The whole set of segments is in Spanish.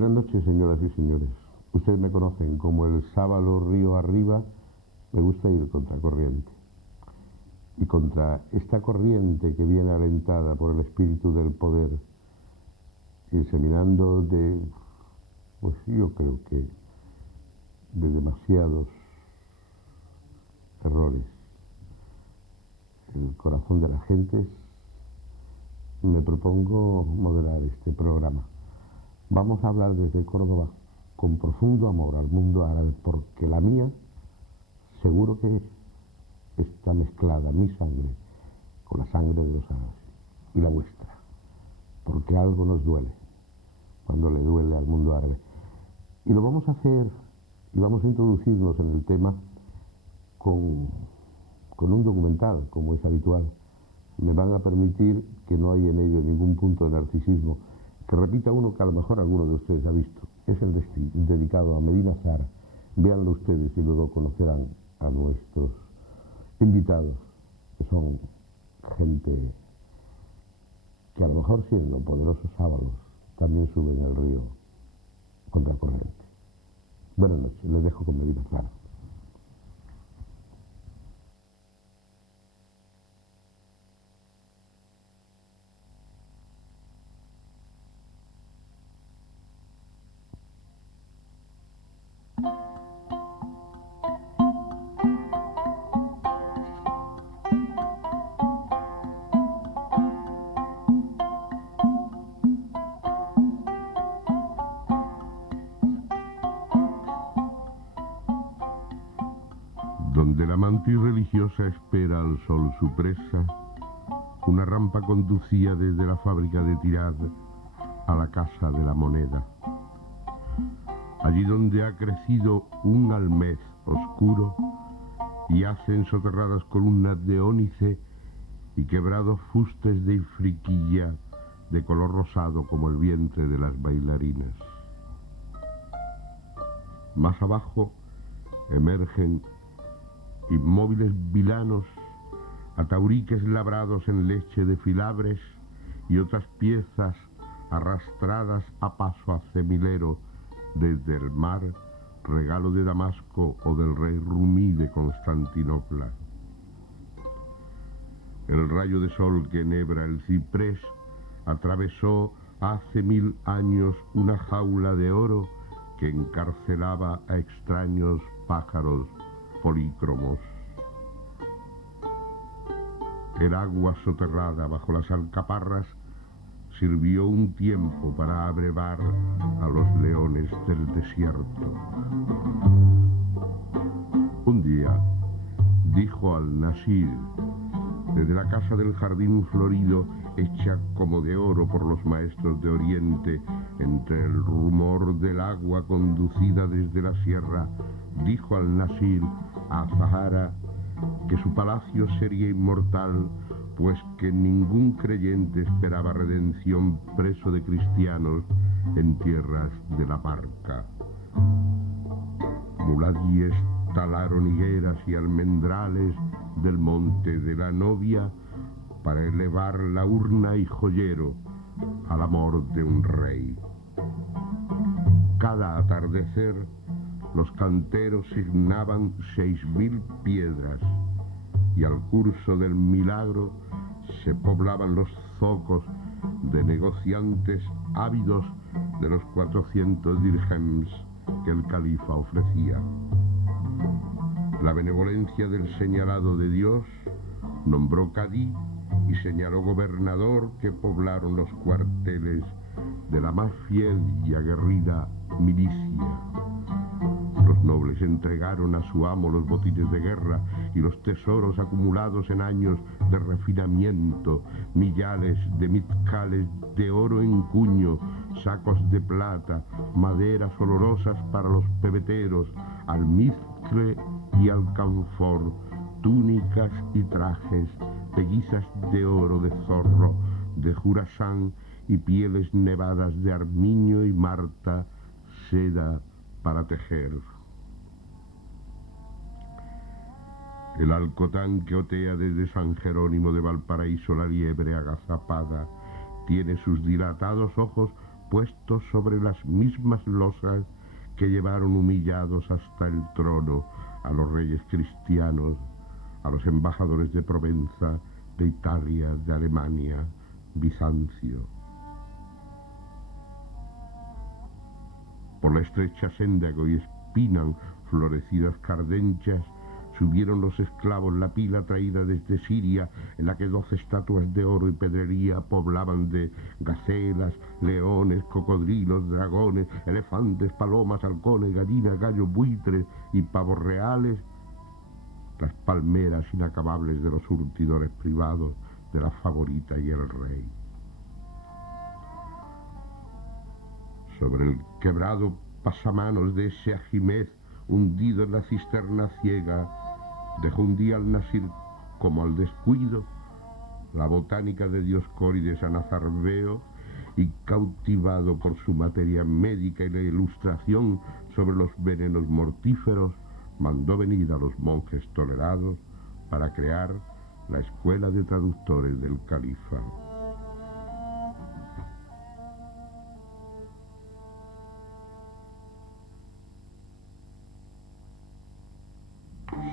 Buenas noches, señoras y señores. Ustedes me conocen como el sábalo río arriba. Me gusta ir contracorriente. Y contra esta corriente que viene alentada por el espíritu del poder, inseminando pues yo creo que de demasiados errores en el corazón de las gentes, me propongo moderar este programa. Vamos a hablar desde Córdoba con profundo amor al mundo árabe, porque la mía seguro que está mezclada, mi sangre, con la sangre de los árabes y la vuestra, porque algo nos duele cuando le duele al mundo árabe. Y lo vamos a hacer, y vamos a introducirnos en el tema con un documental, como es habitual. Me van a permitir que no hay en ello ningún punto de narcisismo, que repita uno que a lo mejor alguno de ustedes ha visto. Es el dedicado a Medina Zahara. Véanlo ustedes y luego conocerán a nuestros invitados, que son gente que a lo mejor, siendo poderosos sábalos, también suben el río contracorriente. Buenas noches, les dejo con Medina Zahara. Donde la mantis religiosa espera al sol su presa, una rampa conducía desde la fábrica de Tirad a la casa de la moneda. Allí donde ha crecido un almez oscuro, yacen soterradas columnas de ónice y quebrados fustes de ifriquilla de color rosado como el vientre de las bailarinas. Más abajo emergen inmóviles vilanos, atauriques labrados en leche de filabres y otras piezas arrastradas a paso acemilero desde el mar, regalo de Damasco o del rey Rumí de Constantinopla. El rayo de sol que enhebra el ciprés atravesó hace 1000 años una jaula de oro que encarcelaba a extraños pájaros polícromos. El agua soterrada bajo las alcaparras sirvió un tiempo para abrevar a los leones del desierto. Un día dijo al-Nasir, desde la casa del jardín florido, hecha como de oro por los maestros de Oriente, entre el rumor del agua conducida desde la sierra, dijo al-Nasir a Zahara que su palacio sería inmortal, pues que ningún creyente esperaba redención preso de cristianos en tierras de la Barca. Muladíes talaron higueras y almendrales del monte de la novia para elevar la urna y joyero al amor de un rey. Cada atardecer los canteros signaban 6000 piedras y al curso del milagro se poblaban los zocos de negociantes ávidos de los 400 dirhems que el califa ofrecía. La benevolencia del señalado de Dios nombró cadí y señaló gobernador que poblaron los cuarteles de la más fiel y aguerrida milicia. Los nobles entregaron a su amo los botines de guerra y los tesoros acumulados en años de refinamiento, millares de mizcales de oro en cuño, sacos de plata, maderas olorosas para los pebeteros, almizcle y alcanfor, túnicas y trajes, pellizas de oro de zorro, de jurasán y pieles nevadas de armiño y marta, seda para tejer. El alcotán que otea desde San Jerónimo de Valparaíso la liebre agazapada tiene sus dilatados ojos puestos sobre las mismas losas que llevaron humillados hasta el trono a los reyes cristianos, a los embajadores de Provenza, de Italia, de Alemania, Bizancio. Por la estrecha senda que hoy espinan florecidas cardenchas, subieron los esclavos la pila traída desde Siria, en la que 12 estatuas de oro y pedrería poblaban de gacelas, leones, cocodrilos, dragones, elefantes, palomas, halcones, gallinas, gallos, buitres y pavos reales, las palmeras inacabables de los surtidores privados de la favorita y el rey. Sobre el quebrado pasamanos de ese Ajimez, hundido en la cisterna ciega, dejó un día al Nasir como al descuido la botánica de Dioscórides a Nazarbeo, y cautivado por su materia médica y la ilustración sobre los venenos mortíferos, mandó venir a los monjes tolerados para crear la escuela de traductores del califa.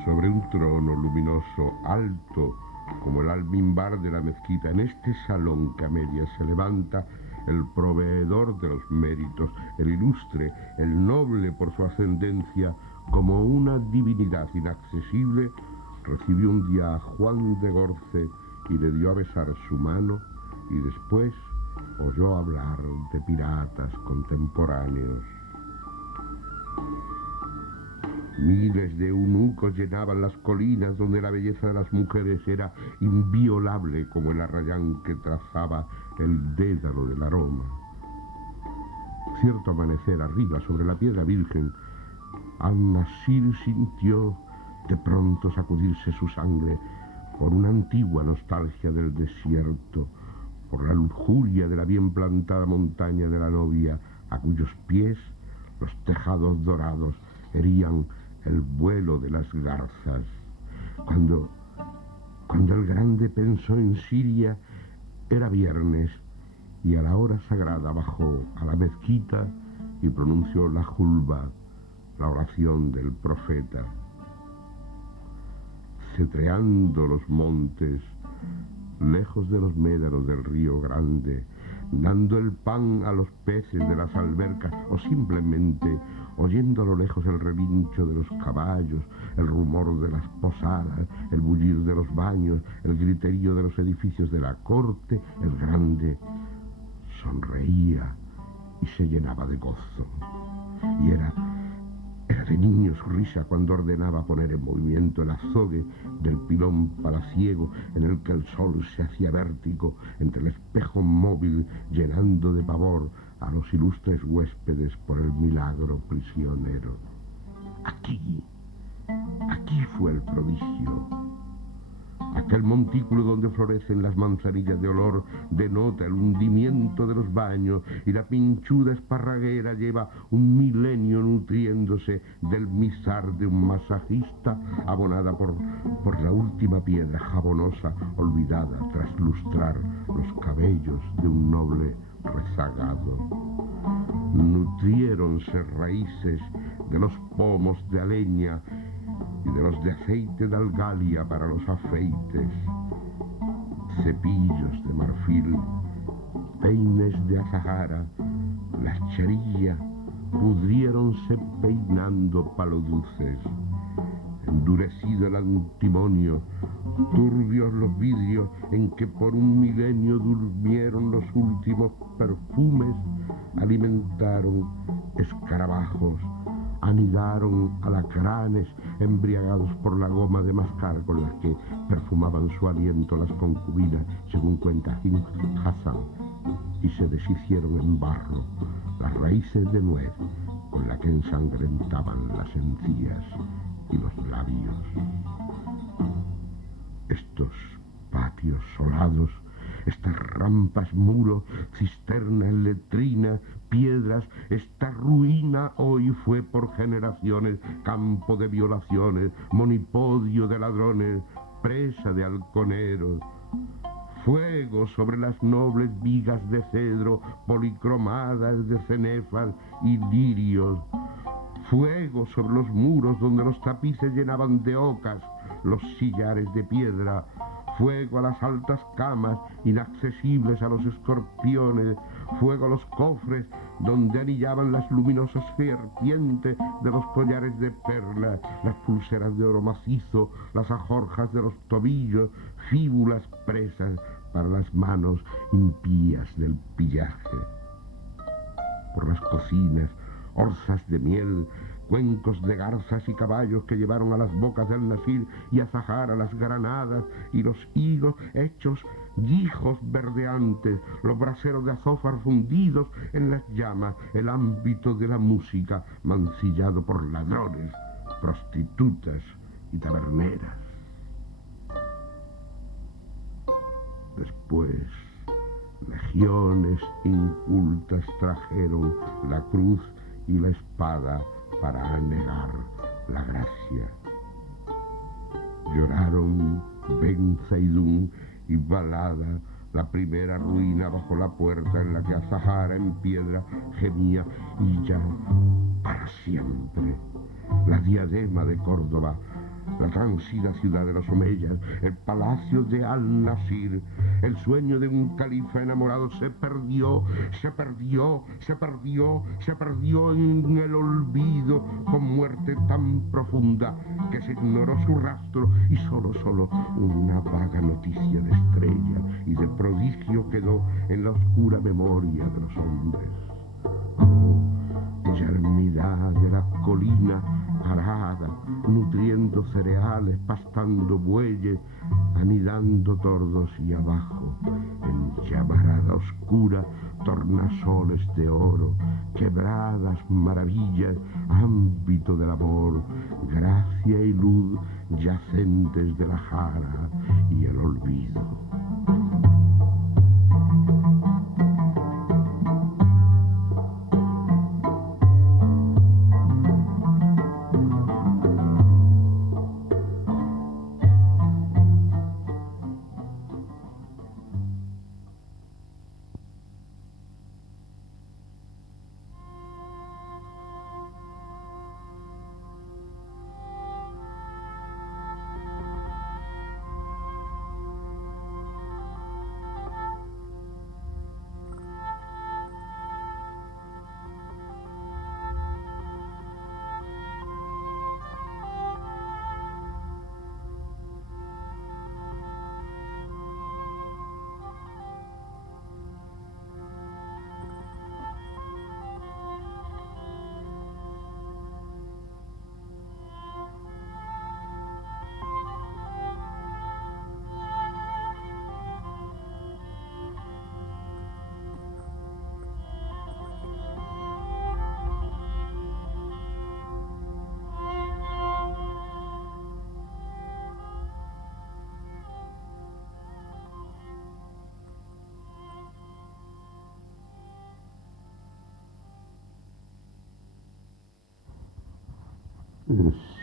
Sobre un trono luminoso, alto como el almimbar de la mezquita, en este salón que a medias se levanta, el proveedor de los méritos, el ilustre, el noble por su ascendencia, como una divinidad inaccesible, recibió un día a Juan de Gorce y le dio a besar su mano, y después oyó hablar de piratas contemporáneos. Miles de eunucos llenaban las colinas donde la belleza de las mujeres era inviolable como el arrayán que trazaba el dédalo del aroma. Cierto amanecer arriba sobre la piedra virgen, Al-Nasir sintió de pronto sacudirse su sangre por una antigua nostalgia del desierto, por la lujuria de la bien plantada montaña de la novia, a cuyos pies los tejados dorados herían el vuelo de las garzas. Cuando el grande pensó en Siria, era viernes, y a la hora sagrada bajó a la mezquita y pronunció la julba, la oración del profeta. Cetreando los montes, lejos de los médanos del río Grande, dando el pan a los peces de las albercas, o simplemente oyendo a lo lejos el relincho de los caballos, el rumor de las posadas, el bullir de los baños, el griterío de los edificios de la corte, el grande sonreía y se llenaba de gozo. Y era de niño su risa cuando ordenaba poner en movimiento el azogue del pilón palaciego, en el que el sol se hacía vértigo entre el espejo móvil, llenando de pavor a los ilustres huéspedes por el milagro prisionero. Aquí fue el prodigio. Aquel montículo donde florecen las manzanillas de olor denota el hundimiento de los baños, y la pinchuda esparraguera lleva un milenio nutriéndose del misar de un masajista, abonada por la última piedra jabonosa olvidada tras lustrar los cabellos de un noble rezagado. Nutriéronse raíces de los pomos de aleña y de los de aceite de algalia para los afeites, cepillos de marfil, peines de azahara, las charillas pudriéronse peinando paloduces, endurecido el antimonio, turbios los vidrios en que por un milenio durmieron los últimos perfumes, alimentaron escarabajos, anidaron alacranes embriagados por la goma de mascar con las que perfumaban su aliento las concubinas, según cuenta Ibn Hassan, y se deshicieron en barro las raíces de nuez con la que ensangrentaban las encías y los labios. Estos patios solados, estas rampas, muros, cisternas, letrinas, piedras, esta ruina hoy fue por generaciones campo de violaciones, monipodio de ladrones, presa de halconeros, Fuego sobre las nobles vigas de cedro, policromadas de cenefas y lirios. Fuego sobre los muros donde los tapices llenaban de ocas los sillares de piedra. Fuego a las altas camas inaccesibles a los escorpiones. Fuego a los cofres donde anillaban las luminosas serpientes de los collares de perlas, las pulseras de oro macizo, las ajorjas de los tobillos, fíbulas presas para las manos impías del pillaje. Por las cocinas, orzas de miel, cuencos de garzas y caballos que llevaron a las bocas del Nasir y a Zahara las granadas y los higos hechos guijos verdeantes, los braseros de azófar fundidos en las llamas, el ámbito de la música mancillado por ladrones, prostitutas y taberneras. Después, legiones incultas trajeron la cruz y la espada para anegar la gracia. Lloraron Ben Zaidún y Balada, la primera ruina bajo la puerta en la que Azahara en piedra gemía, y ya para siempre la diadema de Córdoba, la transida ciudad de los omeyas, el palacio de Al-Nasir, el sueño de un califa enamorado se perdió en el olvido con muerte tan profunda que se ignoró su rastro y solo una vaga noticia de estrella y de prodigio quedó en la oscura memoria de los hombres. Yermidad de la colina arada, nutriendo cereales, pastando bueyes, anidando tordos y abajo, en llamarada oscura, tornasoles de oro, quebradas maravillas, ámbito del amor, gracia y luz yacentes de la jara y el olvido.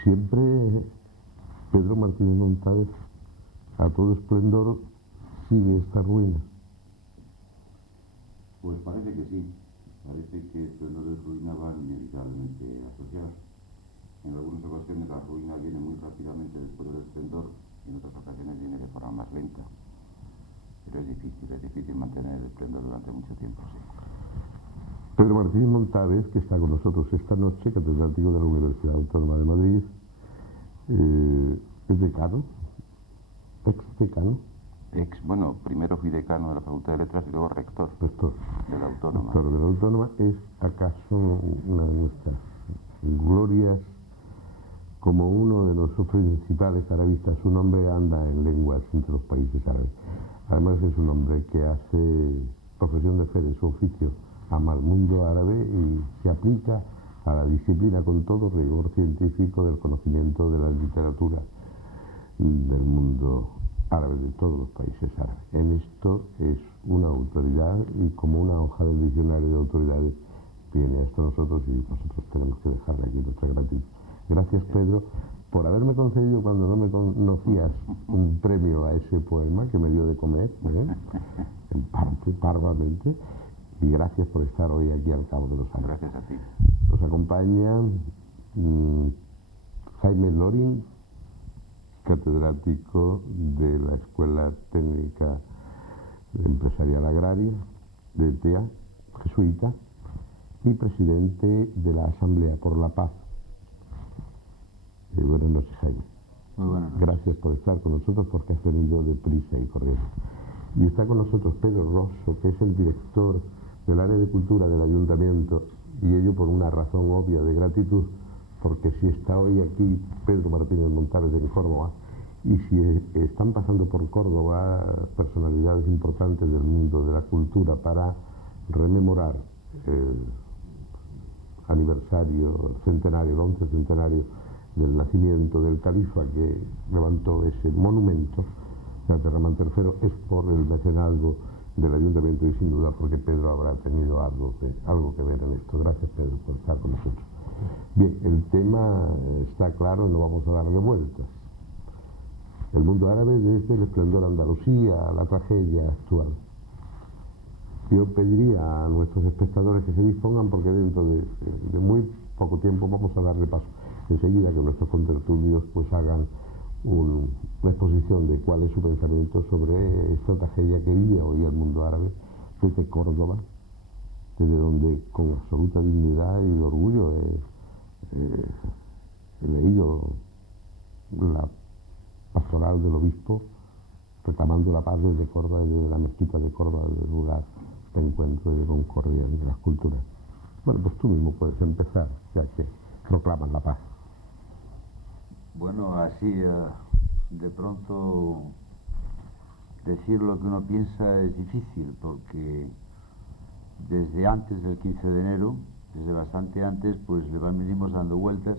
Siempre Pedro Martínez Montávez, a todo esplendor, sigue esta ruina. Pues parece que sí. Parece que esplendores y ruina van inevitablemente asociadas. En algunas ocasiones la ruina viene muy rápidamente después del esplendor y en otras ocasiones viene de forma más lenta. Pero es difícil mantener el esplendor durante mucho tiempo, sí. Pedro Martínez Montávez, que está con nosotros esta noche, catedrático de la Universidad Autónoma de Madrid, es decano, ex-decano. Bueno, primero fui decano de la Facultad de Letras y luego rector de la Autónoma. Rector de la Autónoma. ¿Es acaso una de nuestras glorias como uno de los principales arabistas? Su nombre anda en lenguas entre los países árabes. Además es un hombre que hace profesión de fe de su oficio, ama al mundo árabe y se aplica a la disciplina con todo rigor científico del conocimiento de la literatura del mundo árabe, de todos los países árabes. En esto es una autoridad y como una hoja del diccionario de autoridades viene esto a nosotros y nosotros tenemos que dejarle aquí nuestra gratitud. Gracias, Pedro, por haberme concedido cuando no me conocías un premio a ese poema que me dio de comer, en parte, parvamente, y gracias por estar hoy aquí al cabo de los años. Gracias a ti. Nos acompaña Jaime Lorin, catedrático de la Escuela Técnica Empresarial Agraria de TEA, jesuita, y presidente de la Asamblea por la Paz. Buenas noches, Jaime. Muy buenas noches. Gracias por estar con nosotros, porque has venido deprisa y corriendo. Y está con nosotros Pedro Rosso, que es el director del área de cultura del ayuntamiento, y ello por una razón obvia de gratitud, porque si está hoy aquí Pedro Martínez Montávez en Córdoba, y si están pasando por Córdoba personalidades importantes del mundo de la cultura para rememorar el aniversario, el centenario, el 11 centenario del nacimiento del califa que levantó ese monumento, Abderramán III, es por el mecenazgo del ayuntamiento y sin duda porque Pedro habrá tenido algo que ver en esto. Gracias, Pedro, por estar con nosotros. Bien, el tema está claro y no vamos a darle vueltas. El mundo árabe desde el esplendor Andalusía a la tragedia actual. Yo pediría a nuestros espectadores que se dispongan porque dentro de muy poco tiempo vamos a darle paso enseguida que nuestros contertulios pues hagan una exposición de cuál es su pensamiento sobre esta tragedia que vive hoy el mundo árabe desde Córdoba, desde donde con absoluta dignidad y orgullo he leído la pastoral del obispo reclamando la paz desde Córdoba, desde la mezquita de Córdoba, desde el lugar de encuentro y de concordia entre las culturas. Bueno, pues tú mismo puedes empezar, ya que proclaman la paz. Bueno, así de pronto decir lo que uno piensa es difícil, porque desde antes del 15 de enero, desde bastante antes, pues le venimos dando vueltas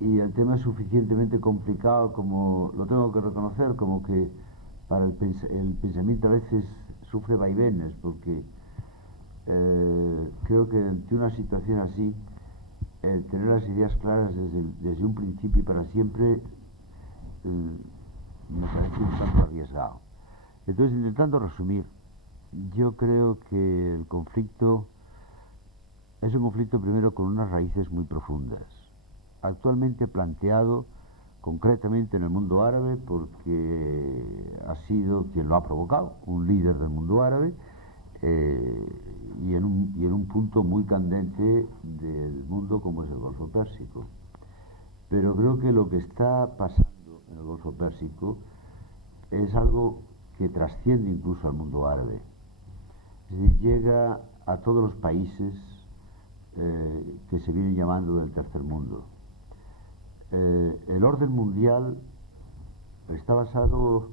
y el tema es suficientemente complicado, como lo tengo que reconocer, como que para el pensamiento a veces sufre vaivenes, porque creo que ante una situación así, tener las ideas claras desde un principio y para siempre me parece un tanto arriesgado. Entonces, intentando resumir, yo creo que el conflicto es un conflicto primero con unas raíces muy profundas, actualmente planteado concretamente en el mundo árabe porque ha sido quien lo ha provocado, un líder del mundo árabe, y en un punto muy candente del mundo como es el Golfo Pérsico. Pero creo que lo que está pasando en el Golfo Pérsico es algo que trasciende incluso al mundo árabe. Es decir, llega a todos los países que se vienen llamando del tercer mundo. El orden mundial está basado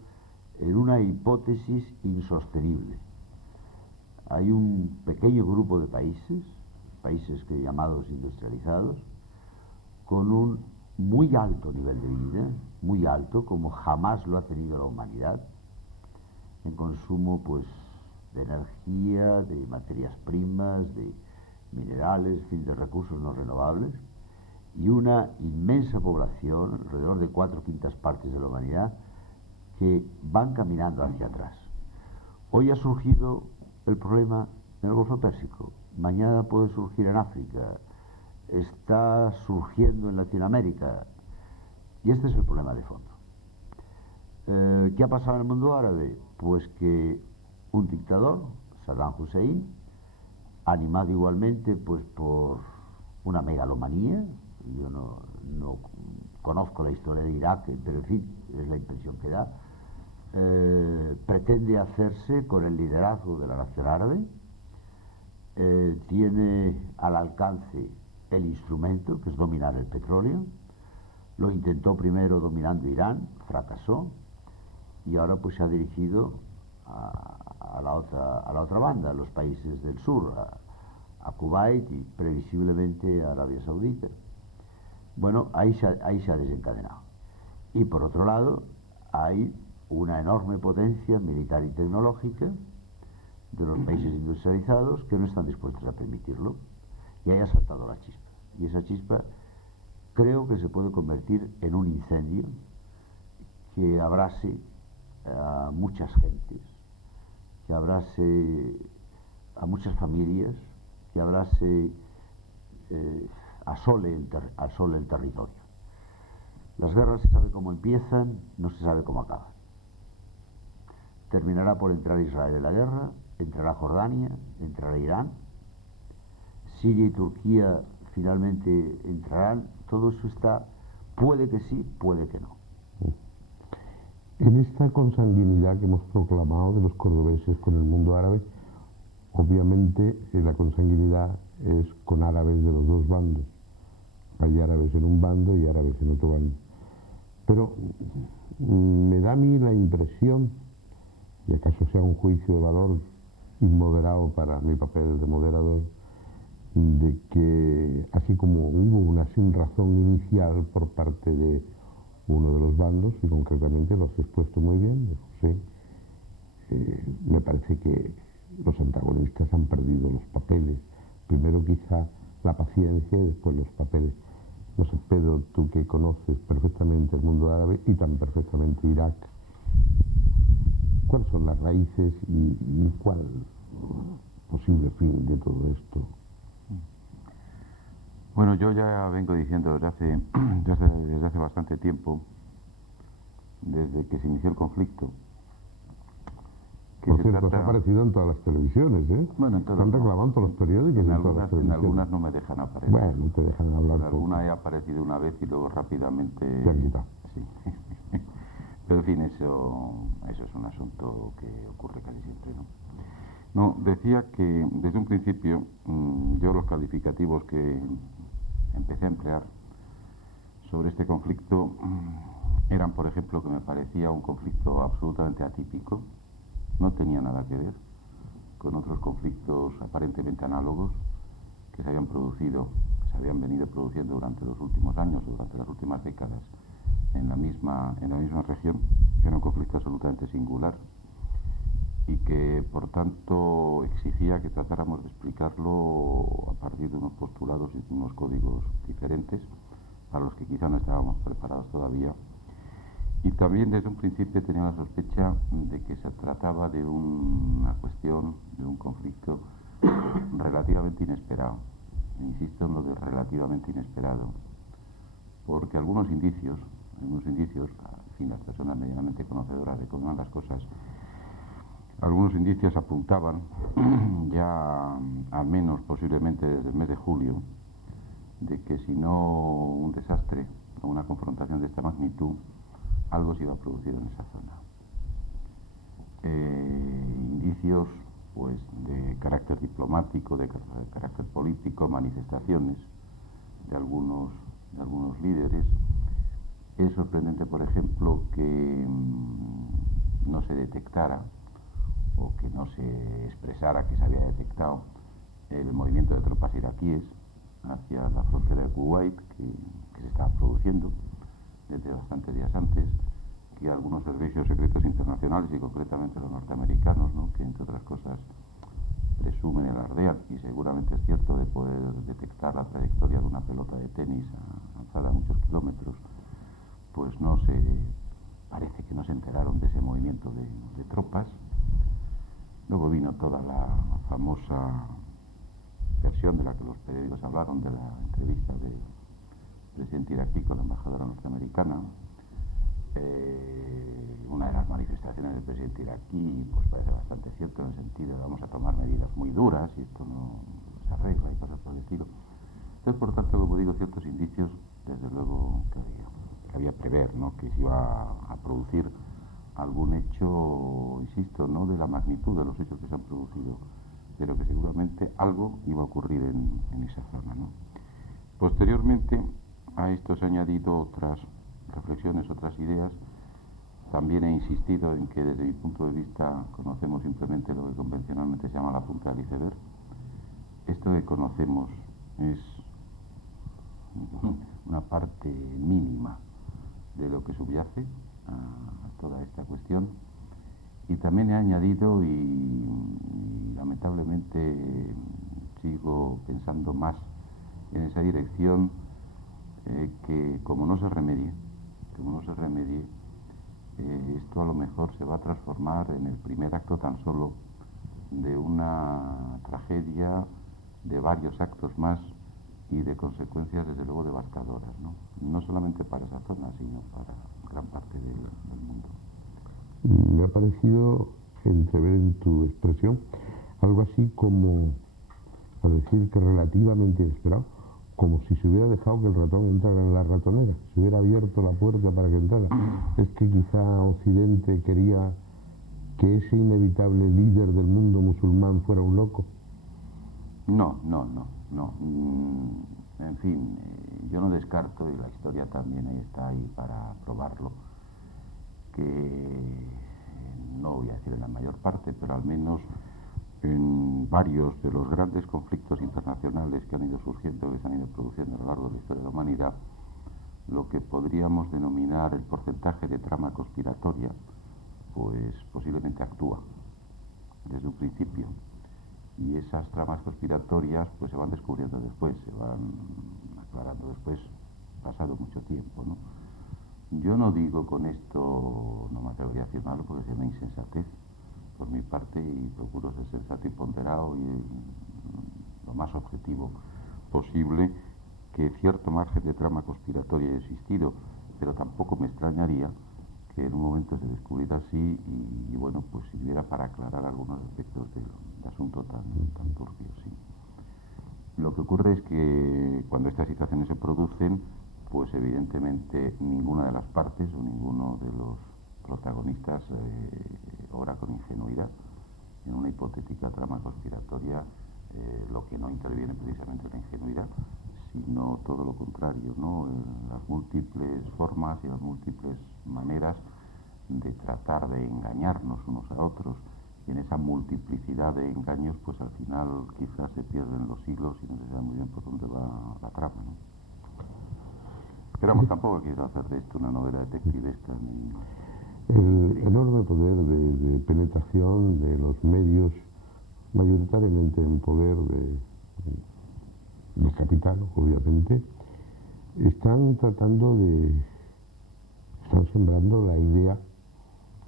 en una hipótesis insostenible. Hay un pequeño grupo de países que llamados industrializados, con un muy alto nivel de vida, muy alto, como jamás lo ha tenido la humanidad, en consumo pues de energía, de materias primas, de minerales, en fin, de recursos no renovables, y una inmensa población, alrededor de 4/5 partes de la humanidad, que van caminando hacia atrás. Hoy ha surgido el problema en el Golfo Pérsico, mañana puede surgir en África, está surgiendo en Latinoamérica, y este es el problema de fondo. ¿Qué ha pasado en el mundo árabe? Pues que un dictador, Saddam Hussein, animado igualmente pues por una megalomanía, yo no conozco la historia de Irak, pero en fin, es la impresión que da, pretende hacerse con el liderazgo de la nación árabe, tiene al alcance el instrumento, que es dominar el petróleo. Lo intentó primero dominando Irán, fracasó, y ahora pues se ha dirigido a la otra banda, a los países del sur, a Kuwait y previsiblemente a Arabia Saudita. Bueno, ahí se ha desencadenado. Y por otro lado, hay una enorme potencia militar y tecnológica de los países industrializados que no están dispuestos a permitirlo, y ahí ha saltado la chispa. Y esa chispa creo que se puede convertir en un incendio que abrase a muchas gentes, que abrase a muchas familias, que abrase, asole el territorio. Las guerras se sabe cómo empiezan, no se sabe cómo acaban. Terminará por entrar Israel en la guerra, entrará Jordania, entrará Irán, Siria y Turquía finalmente entrarán. Todo eso está, puede que sí, puede que no. En esta consanguinidad que hemos proclamado de los cordobeses con el mundo árabe, obviamente la consanguinidad es con árabes de los dos bandos. Hay árabes en un bando y árabes en otro bando. Pero me da a mí la impresión, y acaso sea un juicio de valor inmoderado para mi papel de moderador, de que así como hubo una sinrazón inicial por parte de uno de los bandos, y concretamente lo has expuesto muy bien, de José, me parece que los antagonistas han perdido los papeles. Primero quizá la paciencia y después los papeles. No sé, Pedro, tú que conoces perfectamente el mundo árabe y tan perfectamente Irak, ¿cuáles son las raíces y cuál posible fin de todo esto? Bueno, yo ya vengo diciendo desde hace bastante tiempo, desde que se inició el conflicto, que por cierto, ha aparecido en todas las televisiones, ¿eh? Bueno, en todas. Están reclamando todos los periódicos y en todas las televisiones. En algunas no me dejan aparecer. Bueno, no te dejan hablar. En alguna he aparecido una vez y luego rápidamente... Te han quitado. Sí. Pero en fin, eso es un asunto que ocurre casi siempre, ¿no? No, decía que desde un principio yo los calificativos que empecé a emplear sobre este conflicto eran, por ejemplo, que me parecía un conflicto absolutamente atípico, no tenía nada que ver con otros conflictos aparentemente análogos que se habían venido produciendo durante los últimos años o durante las últimas décadas en la misma región, que era un conflicto absolutamente singular y que por tanto exigía que tratáramos de explicarlo a partir de unos postulados y de unos códigos diferentes para los que quizá no estábamos preparados todavía. Y también desde un principio tenía la sospecha de que se trataba de una cuestión, de un conflicto relativamente inesperado. Insisto en lo de relativamente inesperado, porque algunos indicios, en fin, las personas medianamente conocedoras de cómo van las cosas, algunos indicios apuntaban ya al menos posiblemente desde el mes de julio de que si no un desastre o una confrontación de esta magnitud, algo se iba a producir en esa zona. Indicios pues de carácter diplomático, de carácter político, manifestaciones de algunos líderes. Es sorprendente, por ejemplo, que no se detectara o que no se expresara que se había detectado el movimiento de tropas iraquíes hacia la frontera de Kuwait, que se estaba produciendo desde bastantes días antes, que algunos servicios secretos internacionales y concretamente los norteamericanos, ¿no?, que entre otras cosas presumen el ardear, y seguramente es cierto, de poder detectar la trayectoria de una pelota de tenis lanzada a muchos kilómetros, pues parece que no se enteraron de ese movimiento de tropas. Luego vino toda la famosa versión de la que los periódicos hablaron, de la entrevista del presidente iraquí con la embajadora norteamericana. Una de las manifestaciones del presidente iraquí pues parece bastante cierto, en el sentido de vamos a tomar medidas muy duras y esto no se arregla y cosas por el estilo. Entonces, por tanto, como digo, ciertos indicios, desde luego, que había prever, ¿no?, que se iba a producir algún hecho, insisto, no de la magnitud de los hechos que se han producido, pero que seguramente algo iba a ocurrir en esa zona, ¿no? Posteriormente a esto se han añadido otras reflexiones, otras ideas. También he insistido en que desde mi punto de vista conocemos simplemente lo que convencionalmente se llama la punta del iceberg. Esto que conocemos es una parte mínima de lo que subyace a toda esta cuestión. Y también he añadido, y lamentablemente sigo pensando más en esa dirección que como no se remedie, esto a lo mejor se va a transformar en el primer acto tan solo de una tragedia, de varios actos más y de consecuencias desde luego devastadoras, no solamente para esa zona, sino para gran parte del mundo. Me ha parecido entrever en tu expresión algo así como, al decir que relativamente inesperado, como si se hubiera dejado que el ratón entrara en la ratonera, se hubiera abierto la puerta para que entrara. Es que quizá Occidente quería que ese inevitable líder del mundo musulmán fuera un loco. No. En fin, yo no descarto, y la historia también está ahí para probarlo, que no voy a decir en la mayor parte, pero al menos en varios de los grandes conflictos internacionales que han ido surgiendo, que se han ido produciendo a lo largo de la historia de la humanidad, lo que podríamos denominar el porcentaje de trama conspiratoria, pues posiblemente actúa desde un principio. Y esas tramas conspiratorias pues se van descubriendo después, se van aclarando después, pasado mucho tiempo, ¿no? Yo no digo con esto, no me atrevería a afirmarlo porque sería una insensatez por mi parte, y procuro ser sensato y ponderado y lo más objetivo posible, que cierto margen de trama conspiratoria haya existido, pero tampoco me extrañaría que en un momento se descubriera así y bueno, pues sirviera para aclarar algunos aspectos del asunto tan turbio, sí. Lo que ocurre es que cuando estas situaciones se producen, pues evidentemente ninguna de las partes o ninguno de los protagonistas obra con ingenuidad. En una hipotética trama conspiratoria, lo que no interviene precisamente es la ingenuidad, sino todo lo contrario, ¿no? Las múltiples formas y las múltiples maneras de tratar de engañarnos unos a otros. Y en esa multiplicidad de engaños, pues al final quizás se pierden los hilos y no se sabe muy bien por dónde va la trama, ¿no? Pero vamos, tampoco quiero hacer de esto una novela detectivesca ni... El enorme poder de penetración de los medios, mayoritariamente en poder del capital, obviamente, están sembrando la idea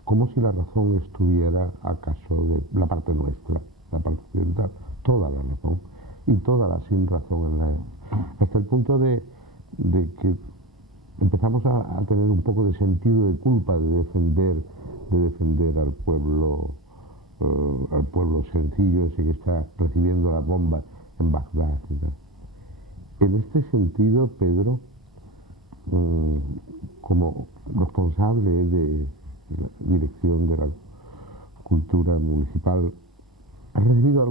como si la razón estuviera acaso de la parte nuestra, la parte occidental, toda la razón y toda la sin razón hasta el punto de que empezamos a tener un poco de sentido de culpa de defender al pueblo sencillo ese que está recibiendo las bombas en Bagdad y tal. En este sentido, Pedro, como responsable de la dirección de la cultura municipal, ¿has recibido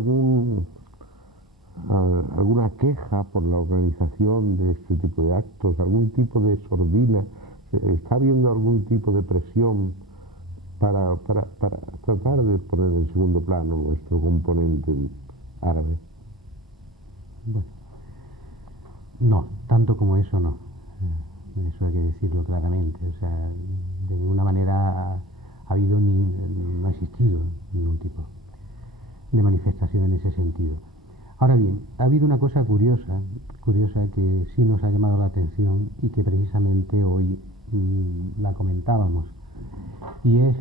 alguna queja por la organización de este tipo de actos, algún tipo de sordina? ¿Está habiendo algún tipo de presión para tratar de poner en segundo plano nuestro componente árabe? Bueno, no, tanto como eso no. Eso hay que decirlo claramente. O sea, de ninguna manera ha habido no ha existido ningún tipo de manifestación en ese sentido. Ahora bien, ha habido una cosa curiosa que sí nos ha llamado la atención y que precisamente hoy la comentábamos, y es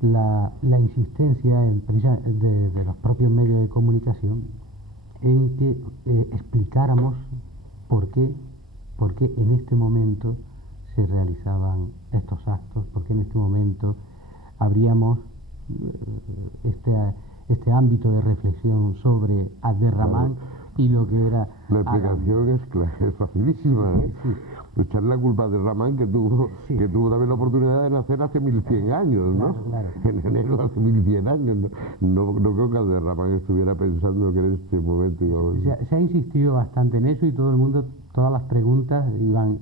la insistencia de los propios medios de comunicación en que explicáramos por qué en este momento se realizaban estos actos, por qué en este momento abríamos este ámbito de reflexión sobre Abderramán y lo que era... La explicación es facilísima, ¿eh? Sí. Echar la culpa a Abderramán, que tuvo también la oportunidad de nacer hace 1100 años, ¿no? Claro. En enero hace 1100 años. No creo que Abderramán estuviera pensando que en este momento... Se ha insistido bastante en eso y todo el mundo, todas las preguntas iban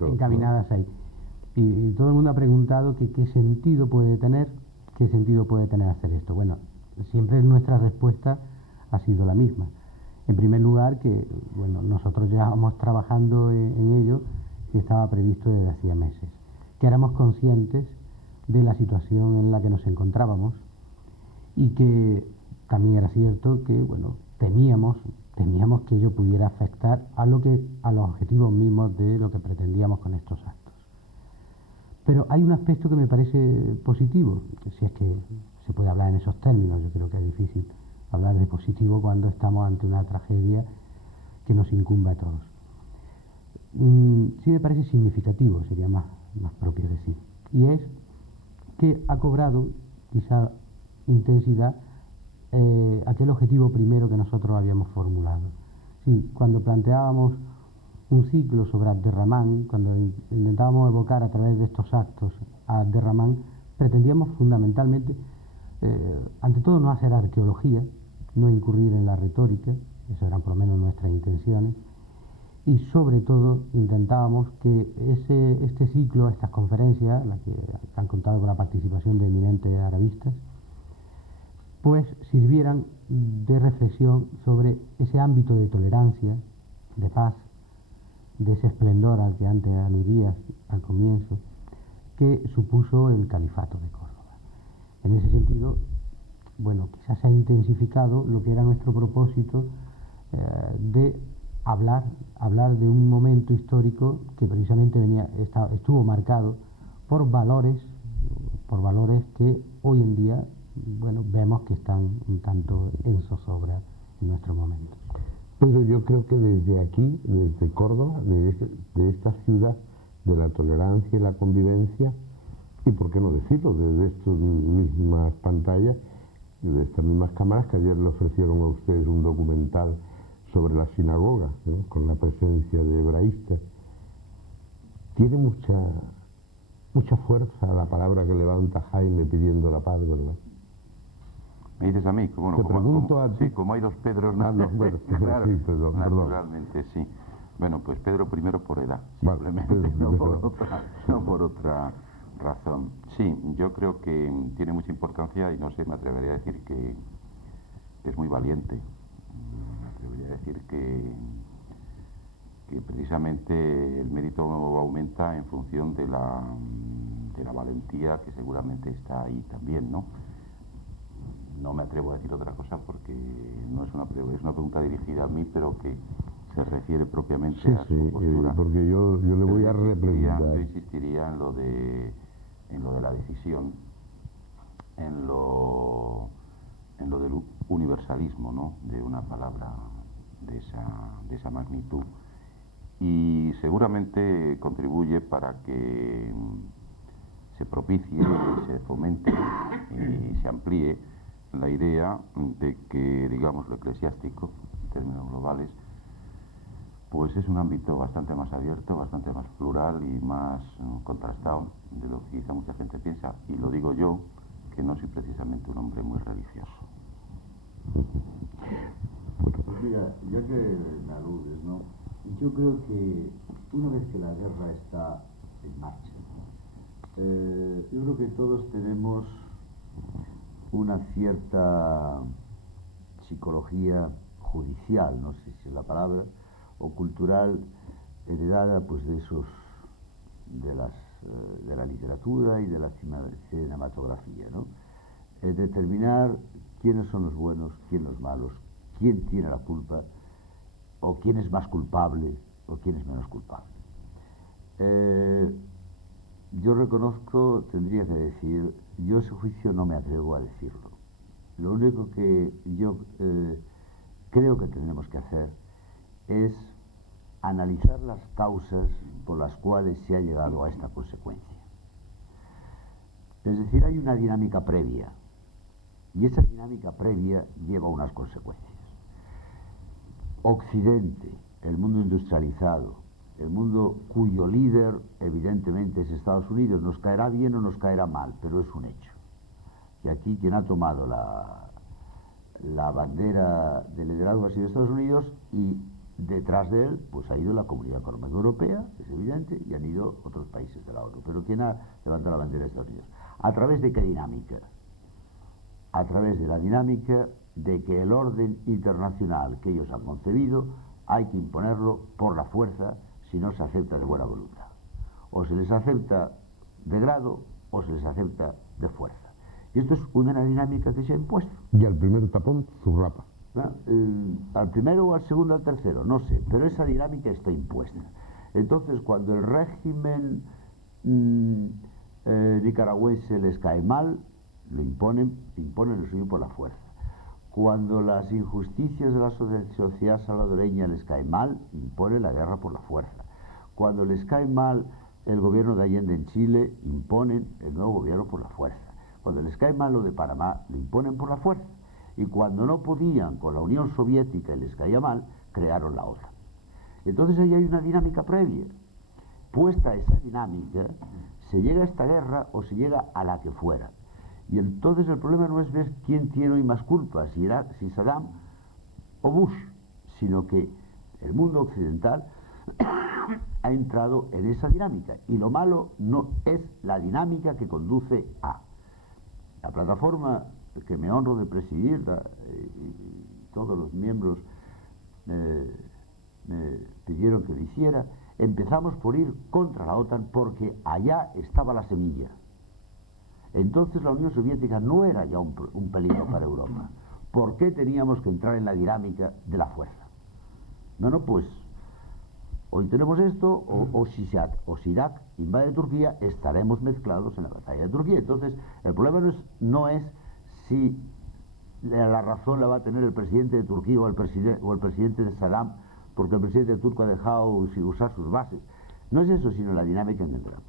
encaminadas ahí. Y todo el mundo ha preguntado que qué sentido puede tener hacer esto. Bueno, siempre nuestra respuesta ha sido la misma. En primer lugar, que bueno, nosotros llevábamos trabajando en ello y estaba previsto desde hacía meses, que éramos conscientes de la situación en la que nos encontrábamos y que también era cierto que bueno, temíamos temíamos que ello pudiera afectar a los objetivos mismos de lo que pretendíamos con estos actos. Pero hay un aspecto que me parece positivo, si es que se puede hablar en esos términos. Yo creo que es difícil hablar de positivo cuando estamos ante una tragedia que nos incumbe a todos. Sí me parece significativo, sería más propio decir, y es que ha cobrado quizá intensidad aquel objetivo primero que nosotros habíamos formulado. Sí, cuando planteábamos un ciclo sobre Abderramán, cuando intentábamos evocar a través de estos actos a Abderramán, pretendíamos fundamentalmente, ante todo, no hacer arqueología, no incurrir en la retórica, esas eran por lo menos nuestras intenciones, y sobre todo intentábamos que este ciclo, estas conferencias, las que han contado con la participación de eminentes arabistas, pues sirvieran de reflexión sobre ese ámbito de tolerancia, de paz, de ese esplendor al que antes aludías al comienzo, que supuso el califato de Córdoba. En ese sentido, bueno, quizás se ha intensificado lo que era nuestro propósito de hablar de un momento histórico que precisamente estuvo marcado por valores que hoy en día, bueno, vemos que están un tanto en zozobra en nuestro momento. Pero yo creo que desde aquí, desde Córdoba, de esta ciudad de la tolerancia y la convivencia, y por qué no decirlo, desde estas mismas pantallas, de estas mismas cámaras, que ayer le ofrecieron a ustedes un documental sobre la sinagoga, ¿no?, con la presencia de hebraístas, tiene mucha fuerza la palabra que levanta Jaime pidiendo la paz, ¿verdad? Me dices a mí, bueno, te pregunto a ti. Sí, como hay dos Pedros, ¿no? No, bueno, claro, sí, perdón. Naturalmente, sí. Bueno, pues Pedro primero por edad, simplemente, vale, no por otra razón. Sí, yo creo que tiene mucha importancia y no sé, me atrevería a decir que es muy valiente. Me atrevería a decir que precisamente el mérito aumenta en función de la valentía que seguramente está ahí también, ¿no? No me atrevo a decir otra cosa porque no es una pregunta dirigida a mí, pero que se refiere propiamente a su postura. Porque yo le voy a repreguntar. Yo insistiría en lo de la decisión, en lo del universalismo, ¿no?, de una palabra de esa magnitud, y seguramente contribuye para que se propicie, se fomente y se amplíe la idea de que, digamos, lo eclesiástico, en términos globales, pues es un ámbito bastante más abierto, bastante más plural y más contrastado de lo que quizá mucha gente piensa, y lo digo yo, que no soy precisamente un hombre muy religioso. Pues mira, ya que me aludes, ¿no?, yo creo que una vez que la guerra está en marcha, yo creo que todos tenemos una cierta psicología judicial, no sé si es la palabra, o cultural, heredada pues de la literatura y de la cinematografía, ¿no? Determinar quiénes son los buenos, quiénes los malos, quién tiene la culpa, o quién es más culpable, o quién es menos culpable. Yo reconozco, tendría que decir, yo ese juicio no me atrevo a decirlo. Lo único que yo creo que tenemos que hacer es analizar las causas por las cuales se ha llegado a esta consecuencia. Es decir, hay una dinámica previa, y esa dinámica previa lleva unas consecuencias. Occidente, el mundo industrializado, el mundo cuyo líder evidentemente es Estados Unidos, nos caerá bien o nos caerá mal, pero es un hecho. Y aquí quien ha tomado la bandera del liderazgo ha sido Estados Unidos, y detrás de él pues ha ido la Comunidad Económica Europea, es evidente, y han ido otros países de la ONU. Pero ¿quién ha levantado la bandera de Estados Unidos? ¿A través de qué dinámica? A través de la dinámica de que el orden internacional que ellos han concebido hay que imponerlo por la fuerza si no se acepta de buena voluntad. O se les acepta de grado o se les acepta de fuerza. Y esto es una dinámica que se ha impuesto. Y al primer tapón, zurrapa. Al primero o al segundo o al tercero, no sé, pero esa dinámica está impuesta. Entonces, cuando el régimen nicaragüense les cae mal, lo imponen el suyo por la fuerza. Cuando las injusticias de la sociedad salvadoreña les cae mal, imponen la guerra por la fuerza. Cuando les cae mal el gobierno de Allende en Chile, imponen el nuevo gobierno por la fuerza. Cuando les cae mal lo de Panamá, lo imponen por la fuerza. Y cuando no podían con la Unión Soviética y les caía mal, crearon la OTAN. Entonces ahí hay una dinámica previa. Puesta esa dinámica, se llega a esta guerra o se llega a la que fuera. Y entonces el problema no es ver quién tiene hoy más culpa, si Saddam o Bush, sino que el mundo occidental ha entrado en esa dinámica. Y lo malo no es la dinámica que conduce a la plataforma que me honro de presidir, y todos los miembros me pidieron que lo hiciera. Empezamos por ir contra la OTAN porque allá estaba la semilla. Entonces la Unión Soviética no era ya un peligro para Europa. ¿Por qué teníamos que entrar en la dinámica de la fuerza? No, pues hoy tenemos esto, o si Irak invade Turquía, estaremos mezclados en la batalla de Turquía. Entonces el problema no es si la razón la va a tener el presidente de Turquía o el presidente de Saddam, porque el presidente turco ha dejado usar sus bases. No es eso, sino la dinámica en que entramos.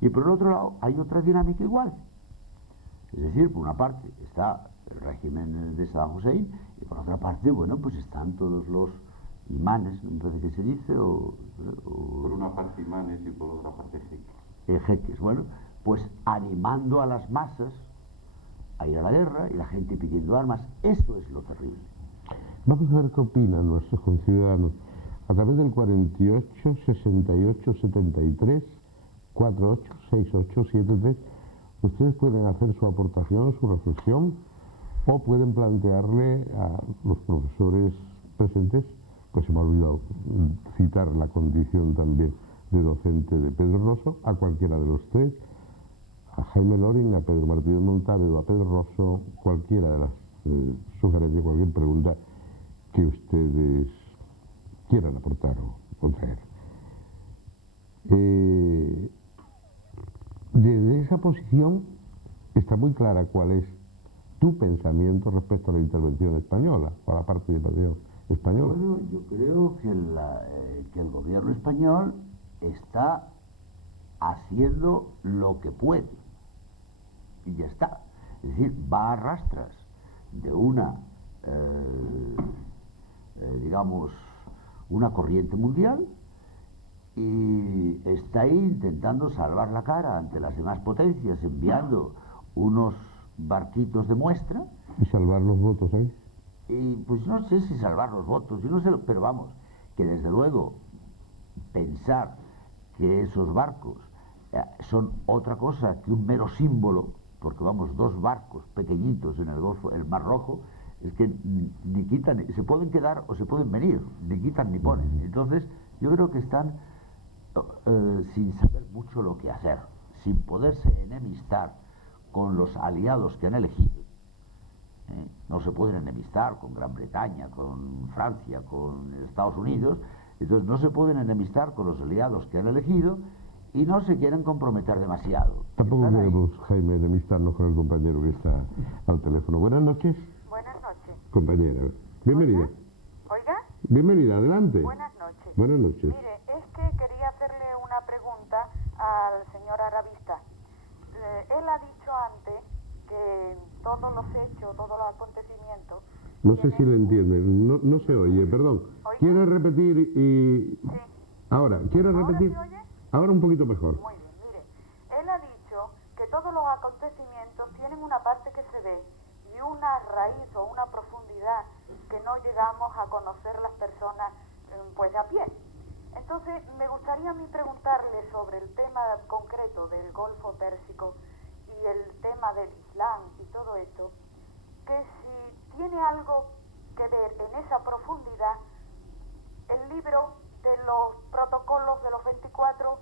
Y por el otro lado hay otra dinámica igual. Es decir, por una parte está el régimen de Saddam Hussein y por otra parte, bueno, pues están todos los imanes, me parece que se dice, por una parte imanes y por otra parte jeques. Jeques, bueno, pues animando a las masas a ir a la guerra y la gente pidiendo armas. Eso es lo terrible. Vamos a ver qué opinan nuestros conciudadanos. A través del 48 68 73 48 68 73, ustedes pueden hacer su aportación, su reflexión, o pueden plantearle a los profesores presentes, pues se me ha olvidado citar la condición también de docente de Pedro Rosso, a cualquiera de los tres, a Jaime Loring, a Pedro Martínez Montávedo, a Pedro Rosso, cualquiera de las sugerencias, cualquier pregunta que ustedes quieran aportar o traer. Desde esa posición está muy clara cuál es tu pensamiento respecto a la intervención española, o a la participación española. Bueno, yo creo que el gobierno español está haciendo lo que puede. Y ya está. Es decir, va a rastras de una, digamos, una corriente mundial, y está ahí intentando salvar la cara ante las demás potencias, enviando unos barquitos de muestra. ¿Y salvar los votos ahí? Y pues no sé si salvar los votos, yo no sé, pero vamos, que desde luego pensar que esos barcos son otra cosa que un mero símbolo, porque vamos, dos barcos pequeñitos en el Golfo, el Mar Rojo, es que ni quitan, se pueden quedar o se pueden venir, ni quitan ni ponen. Entonces yo creo que están sin saber mucho lo que hacer, sin poderse enemistar con los aliados que han elegido. No se pueden enemistar con Gran Bretaña, con Francia, con Estados Unidos. Entonces no se pueden enemistar con los aliados que han elegido y no se quieren comprometer demasiado. Tampoco queremos, Jaime, enemistarnos con el compañero que está al teléfono. Buenas noches. Buenas noches. Compañera, bienvenida. ¿Oiga? Bienvenida, adelante. Buenas noches. Buenas noches. Mire, es que quería hacerle una pregunta al señor Aravista. Él ha dicho antes que todos los hechos, todos los acontecimientos... No sé si le entienden, no se oye, perdón. ¿Oiga? ¿Quiere repetir y...? Sí. Ahora, ¿quiere repetir? ¿Ahora se oye? Ahora un poquito mejor. Muy bien, mire. Él ha dicho que todos los acontecimientos tienen una parte que se ve y una raíz o una profundidad que no llegamos a conocer las personas pues a pie. Entonces, me gustaría a mí preguntarle sobre el tema concreto del Golfo Pérsico y el tema del Islam y todo esto, que si tiene algo que ver en esa profundidad el libro de los protocolos, de los 24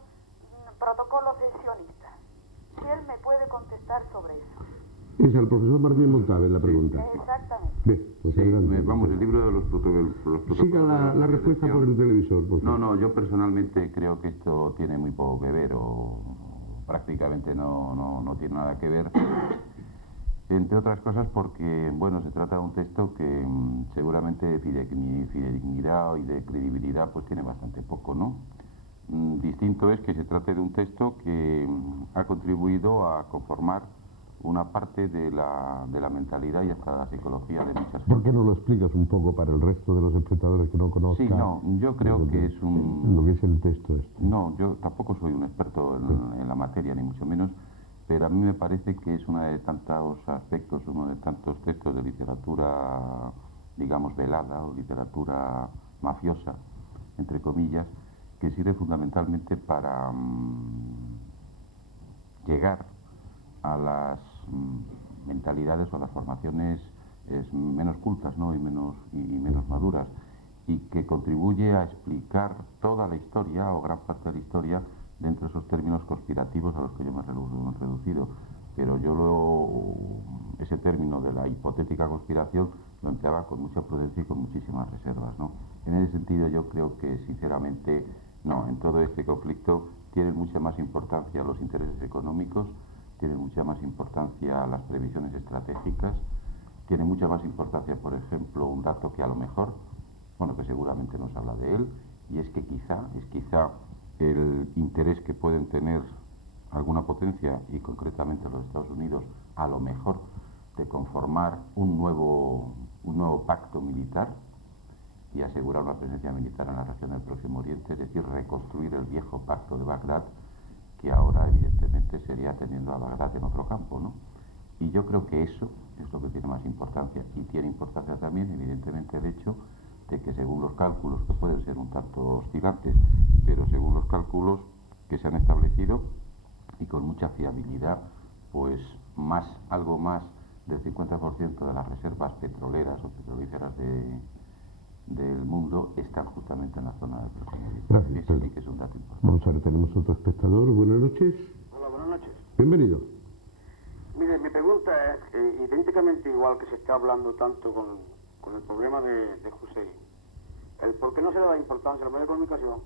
protocolos de sionistas. Si él me puede contestar sobre eso. Es al profesor Martín Montalve la pregunta. Exactamente. Bien, pues Sí, adelante. vamos, el libro de los protocolos. Siga la respuesta por el televisor, por favor. No, yo personalmente creo que esto tiene muy poco que ver, o prácticamente no tiene nada que ver. Entre otras cosas porque, bueno, se trata de un texto que seguramente de fidedignidad y de credibilidad pues tiene bastante poco, ¿no? Distinto es que se trate de un texto que ha contribuido a conformar una parte de la mentalidad y hasta la psicología de muchas ¿Por qué gentes. no lo explicas un poco para el resto de los espectadores que no conozcan? Sí, no, yo creo que es lo que es el texto este. No, yo tampoco soy un experto en la materia, ni mucho menos, pero a mí me parece que es uno de tantos aspectos, uno de tantos textos de literatura, digamos, velada o literatura mafiosa, entre comillas, que sirve fundamentalmente para llegar a las mentalidades o a las formaciones menos cultas, ¿no? y menos maduras, y que contribuye a explicar toda la historia o gran parte de la historia dentro de esos términos conspirativos a los que yo me he reducido. Pero yo ese término de la hipotética conspiración lo empleaba con mucha prudencia y con muchísimas reservas, ¿no? En ese sentido yo creo que sinceramente no, en todo este conflicto tienen mucha más importancia los intereses económicos, tienen mucha más importancia las previsiones estratégicas, tiene mucha más importancia, por ejemplo, un dato que a lo mejor, bueno, que seguramente nos habla de él, y es que quizá el interés que pueden tener alguna potencia, y concretamente los Estados Unidos, a lo mejor de conformar un nuevo pacto militar y asegurar una presencia militar en la región del Próximo Oriente, es decir, reconstruir el viejo pacto de Bagdad, que ahora evidentemente sería teniendo a Bagdad en otro campo, ¿no? Y yo creo que eso es lo que tiene más importancia, y tiene importancia también evidentemente el hecho de que según los cálculos, que pueden ser un tanto oscilantes, pero según los cálculos que se han establecido y con mucha fiabilidad, pues algo más del 50% de las reservas petroleras o petrolíferas del mundo están justamente en la zona del Próximo Oriente. Gracias, Eso Pedro. sí que es un dato importante. Vamos a ver, tenemos otro espectador. Buenas noches. Hola, buenas noches. Bienvenido. Mire, mi pregunta es idénticamente igual que se está hablando tanto con el problema de Hussein. El por qué no se le da importancia a los medios de comunicación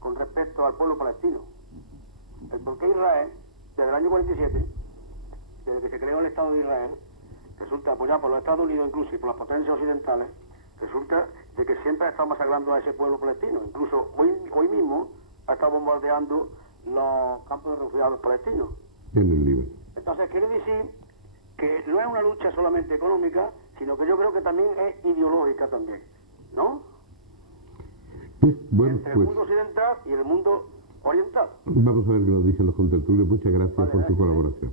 con respecto al pueblo palestino. El por qué Israel, desde el año 47, desde que se creó el Estado de Israel, resulta apoyado por los Estados Unidos incluso y por las potencias occidentales, resulta de que siempre ha estado masacrando a ese pueblo palestino. Incluso hoy mismo ha estado bombardeando los campos de refugiados palestinos. En el libro. Entonces quiere decir que no es una lucha solamente económica, sino que yo creo que también es ideológica también, ¿no? Bueno, entre el mundo occidental y el mundo oriental. Vamos a ver qué nos dicen los contertulios. Muchas gracias por tu colaboración.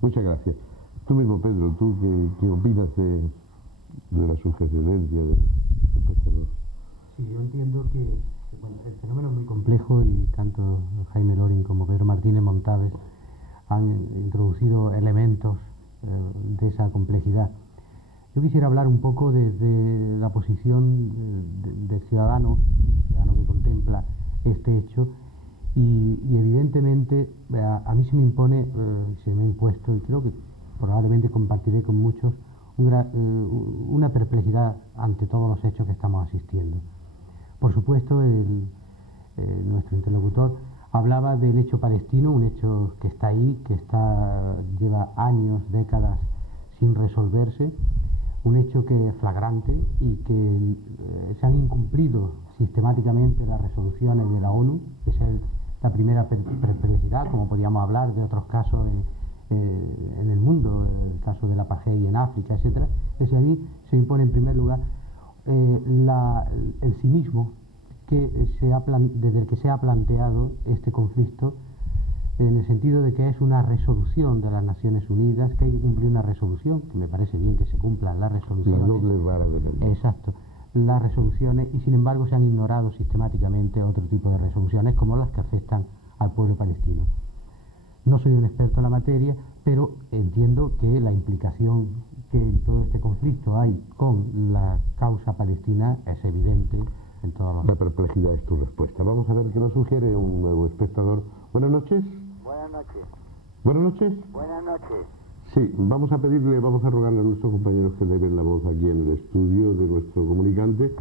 Muchas gracias. Tú mismo, Pedro, ¿tú qué opinas de la sugerencia del espectador? Sí, yo entiendo que bueno, el fenómeno es muy complejo y tanto Jaime Loring como Pedro Martínez Montalve han introducido elementos de esa complejidad. Yo quisiera hablar un poco desde la posición del ciudadano que contempla este hecho y evidentemente a mí se me impone, se me ha impuesto y creo que probablemente compartiré con muchos una perplejidad ante todos los hechos que estamos asistiendo. Por supuesto, nuestro interlocutor hablaba del hecho palestino, un hecho que está ahí, lleva años, décadas sin resolverse, un hecho que es flagrante y que se han incumplido sistemáticamente las resoluciones de la ONU. Esa es la primera perplejidad, como podríamos hablar de otros casos en el mundo, el caso del apartheid en África, etcétera. Ese a mí se impone en primer lugar el cinismo desde el que se ha planteado este conflicto, en el sentido de que es una resolución de las Naciones Unidas, que hay que cumplir una resolución, que me parece bien que se cumplan las resoluciones. La doble vara de la ley. Exacto, las resoluciones, y sin embargo se han ignorado sistemáticamente otro tipo de resoluciones, como las que afectan al pueblo palestino. No soy un experto en la materia, pero entiendo que la implicación que en todo este conflicto hay con la causa palestina es evidente en todos los... La perplejidad es tu respuesta. Vamos a ver qué nos sugiere un nuevo espectador. Buenas noches. Buenas noches. Buenas noches. Buenas noches. Sí, vamos a pedirle, vamos a rogarle a nuestros compañeros que lleven la voz aquí en el estudio de nuestro comunicante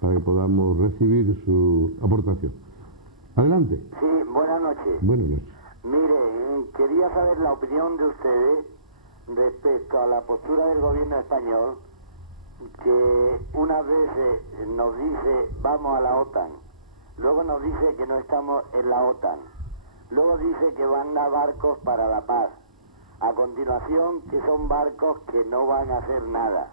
para que podamos recibir su aportación. Adelante. Sí, buenas noches. Buenas noches. Mire, quería saber la opinión de ustedes respecto a la postura del gobierno español, que unas veces nos dice vamos a la OTAN, luego nos dice que no estamos en la OTAN, luego dice que van a barcos para la paz, a continuación que son barcos que no van a hacer nada.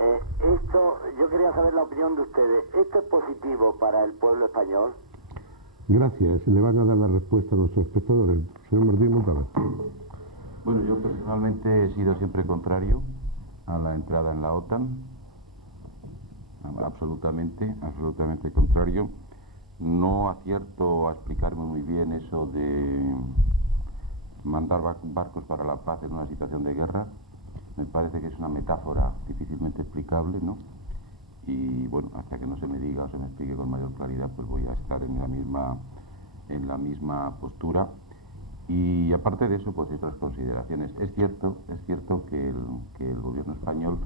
Esto, yo quería saber la opinión de ustedes. ¿Esto es positivo para el pueblo español? Gracias. Le van a dar la respuesta a nuestros espectadores. Señor Martín Montalbán. Bueno, yo personalmente he sido siempre contrario a la entrada en la OTAN. Absolutamente contrario. No acierto a explicarme muy bien eso de mandar barcos para la paz en una situación de guerra. Me parece que es una metáfora difícilmente explicable, ¿no? Y bueno, hasta que no se me diga o se me explique con mayor claridad, pues voy a estar en la misma postura. Y aparte de eso, pues otras consideraciones. Es cierto que el gobierno español,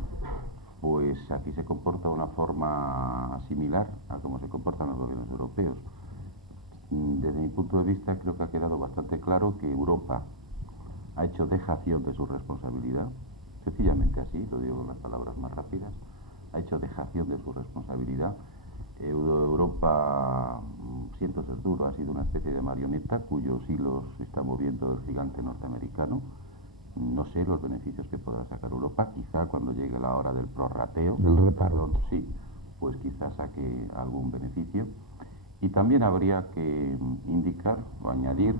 pues aquí se comporta de una forma similar a cómo se comportan los gobiernos europeos. Desde mi punto de vista, creo que ha quedado bastante claro que Europa ha hecho dejación de su responsabilidad, sencillamente así, lo digo con las palabras más rápidas, ha hecho dejación de su responsabilidad. Europa, siento ser duro, ha sido una especie de marioneta cuyos hilos está moviendo el gigante norteamericano. No sé los beneficios que podrá sacar Europa, quizá cuando llegue la hora del prorrateo, sí, pues quizá saque algún beneficio. Y también habría que indicar o añadir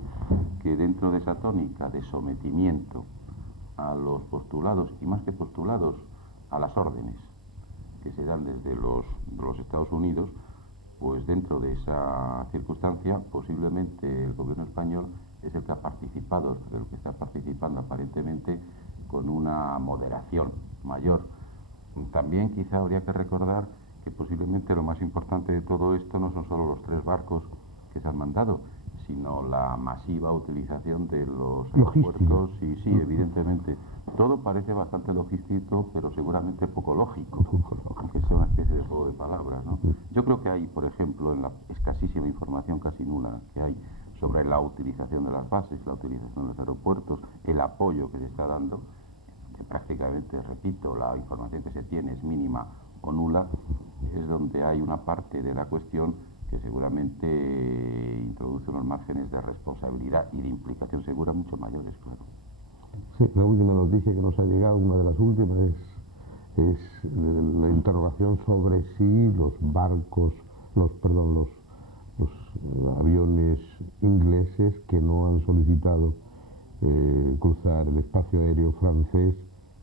que dentro de esa tónica de sometimiento a los postulados, y más que postulados, a las órdenes que se dan desde los Estados Unidos, pues dentro de esa circunstancia posiblemente el gobierno español es el que ha participado, el que está participando aparentemente con una moderación mayor. También quizá habría que recordar que posiblemente lo más importante de todo esto no son solo los 3 barcos que se han mandado, sino la masiva utilización de los aeropuertos. Y sí, evidentemente, todo parece bastante logístico, pero seguramente poco lógico, aunque sea una especie de juego de palabras, ¿no? Yo creo que hay, por ejemplo, en la escasísima información casi nula que hay sobre la utilización de las bases, la utilización de los aeropuertos, el apoyo que se está dando, que prácticamente, repito, la información que se tiene es mínima o nula, es donde hay una parte de la cuestión que seguramente introduce unos márgenes de responsabilidad y de implicación segura mucho mayores, claro. Sí, la última noticia que nos ha llegado, una de las últimas, es la interrogación sobre si los barcos, los aviones ingleses que no han solicitado cruzar el espacio aéreo francés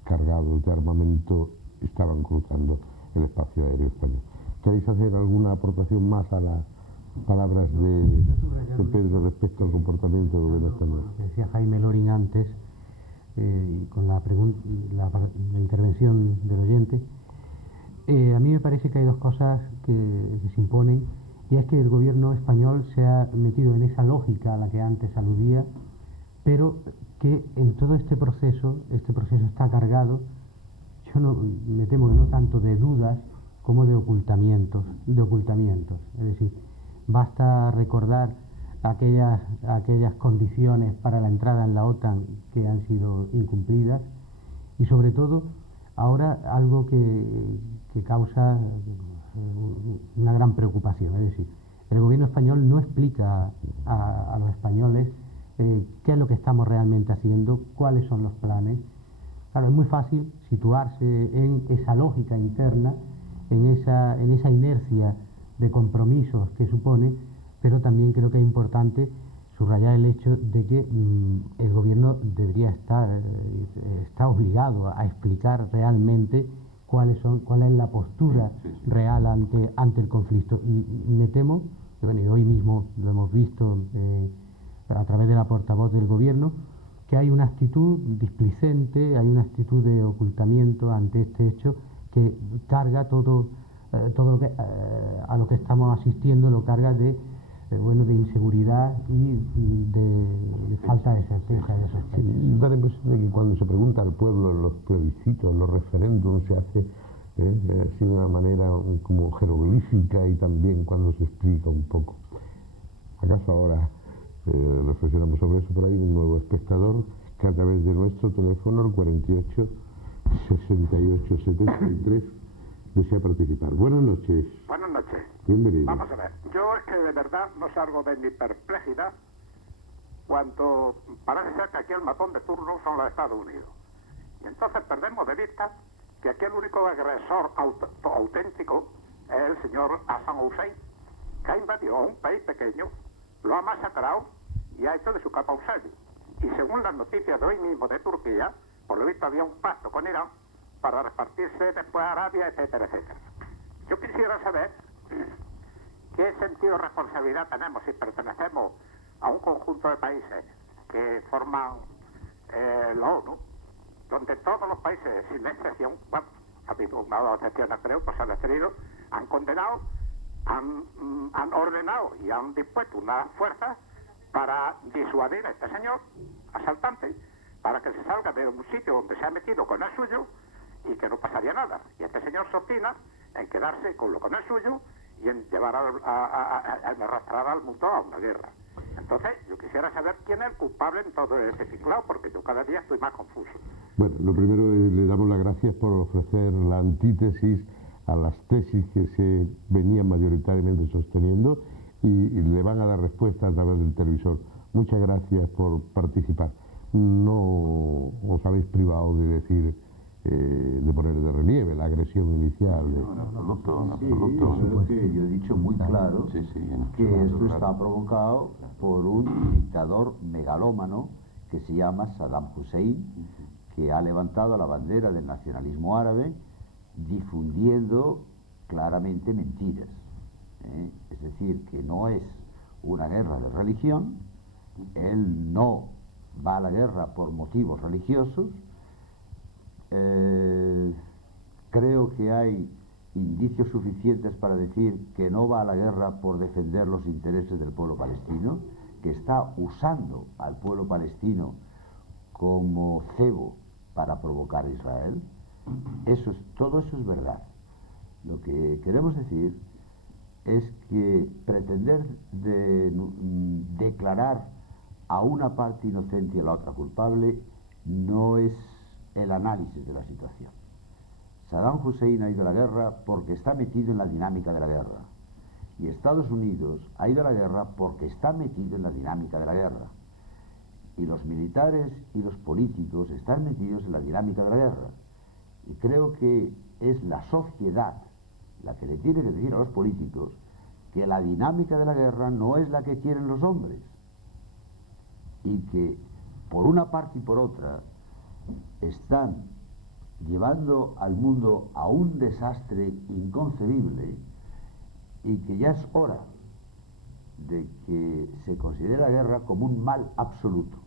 cargados de armamento estaban cruzando el espacio aéreo español. ¿Queréis hacer alguna aportación más a las palabras de Pedro respecto al comportamiento del gobierno español? Decía Jaime Loring antes, y con la intervención del oyente, a mí me parece que hay 2 cosas que se imponen, y es que el gobierno español se ha metido en esa lógica a la que antes aludía, pero que en todo este proceso está cargado, me temo que no tanto de dudas como de ocultamientos. Es decir, basta recordar aquellas condiciones para la entrada en la OTAN que han sido incumplidas, y sobre todo ahora algo que causa una gran preocupación. Es decir, el gobierno español no explica a los españoles qué es lo que estamos realmente haciendo, cuáles son los planes. Claro, es muy fácil situarse en esa lógica interna, en esa inercia de compromisos que supone, pero también creo que es importante subrayar el hecho de que el gobierno debería está obligado a explicar realmente cuál es la postura real ante el conflicto. Y me temo, y hoy mismo lo hemos visto a través de la portavoz del gobierno, que hay una actitud displicente, hay una actitud de ocultamiento ante este hecho que carga todo lo que a lo que estamos asistiendo, lo carga de pero bueno, de inseguridad y de falta de certeza de esos países. Da la impresión de que cuando se pregunta al pueblo en los plebiscitos, en los referéndums, se hace así de una manera como jeroglífica, y también cuando se explica un poco. ¿Acaso ahora reflexionamos sobre eso? Pero hay un nuevo espectador que a través de nuestro teléfono, el 48 68 73, desea participar. Buenas noches. Buenas noches. Bienvenido. Vamos a ver, yo es que de verdad no salgo de mi perplejidad cuando parece ser que aquí el matón de turno son los Estados Unidos. Y entonces perdemos de vista que aquí el único agresor auténtico es el señor Hassan Hussein, que ha invadido a un país pequeño, lo ha masacrado y ha hecho de su capa un sello. Y según las noticias de hoy mismo de Turquía, por lo visto había un pacto con Irán para repartirse después a Arabia, etcétera, etcétera. Yo quisiera saber qué sentido de responsabilidad tenemos si pertenecemos a un conjunto de países que forman la ONU, donde todos los países, sin excepción, bueno, ha habido una o dos excepciones, creo, pues se han referido, han condenado, han ordenado y han dispuesto unas fuerzas para disuadir a este señor asaltante, para que se salga de un sitio donde se ha metido con el suyo y que no pasaría nada. Y este señor se obstina en quedarse con lo con el suyo y en llevar en arrastrar al mundo a una guerra. Entonces, yo quisiera saber quién es el culpable en todo este ciclado, porque yo cada día estoy más confuso. Bueno, lo primero es, le damos las gracias por ofrecer la antítesis a las tesis que se venían mayoritariamente sosteniendo, y le van a dar respuesta a través del televisor. Muchas gracias por participar. No os habéis privado de decir, de poner de relieve la agresión inicial. No, en absoluto. Creo que yo he dicho muy claro que esto está provocado por un dictador megalómano que se llama Saddam Hussein, que ha levantado la bandera del nacionalismo árabe, difundiendo claramente mentiras. Es decir, que no es una guerra de religión, él no va a la guerra por motivos religiosos. Creo que hay indicios suficientes para decir que no va a la guerra por defender los intereses del pueblo palestino, que está usando al pueblo palestino como cebo para provocar a Israel. Todo eso es verdad. Lo que queremos decir es que pretender declarar a una parte inocente y a la otra culpable no es el análisis de la situación. Saddam Hussein ha ido a la guerra porque está metido en la dinámica de la guerra, y Estados Unidos ha ido a la guerra porque está metido en la dinámica de la guerra, y los militares y los políticos están metidos en la dinámica de la guerra. Y creo que es la sociedad la que le tiene que decir a los políticos que la dinámica de la guerra no es la que quieren los hombres, y que por una parte y por otra están llevando al mundo a un desastre inconcebible, y que ya es hora de que se considere la guerra como un mal absoluto.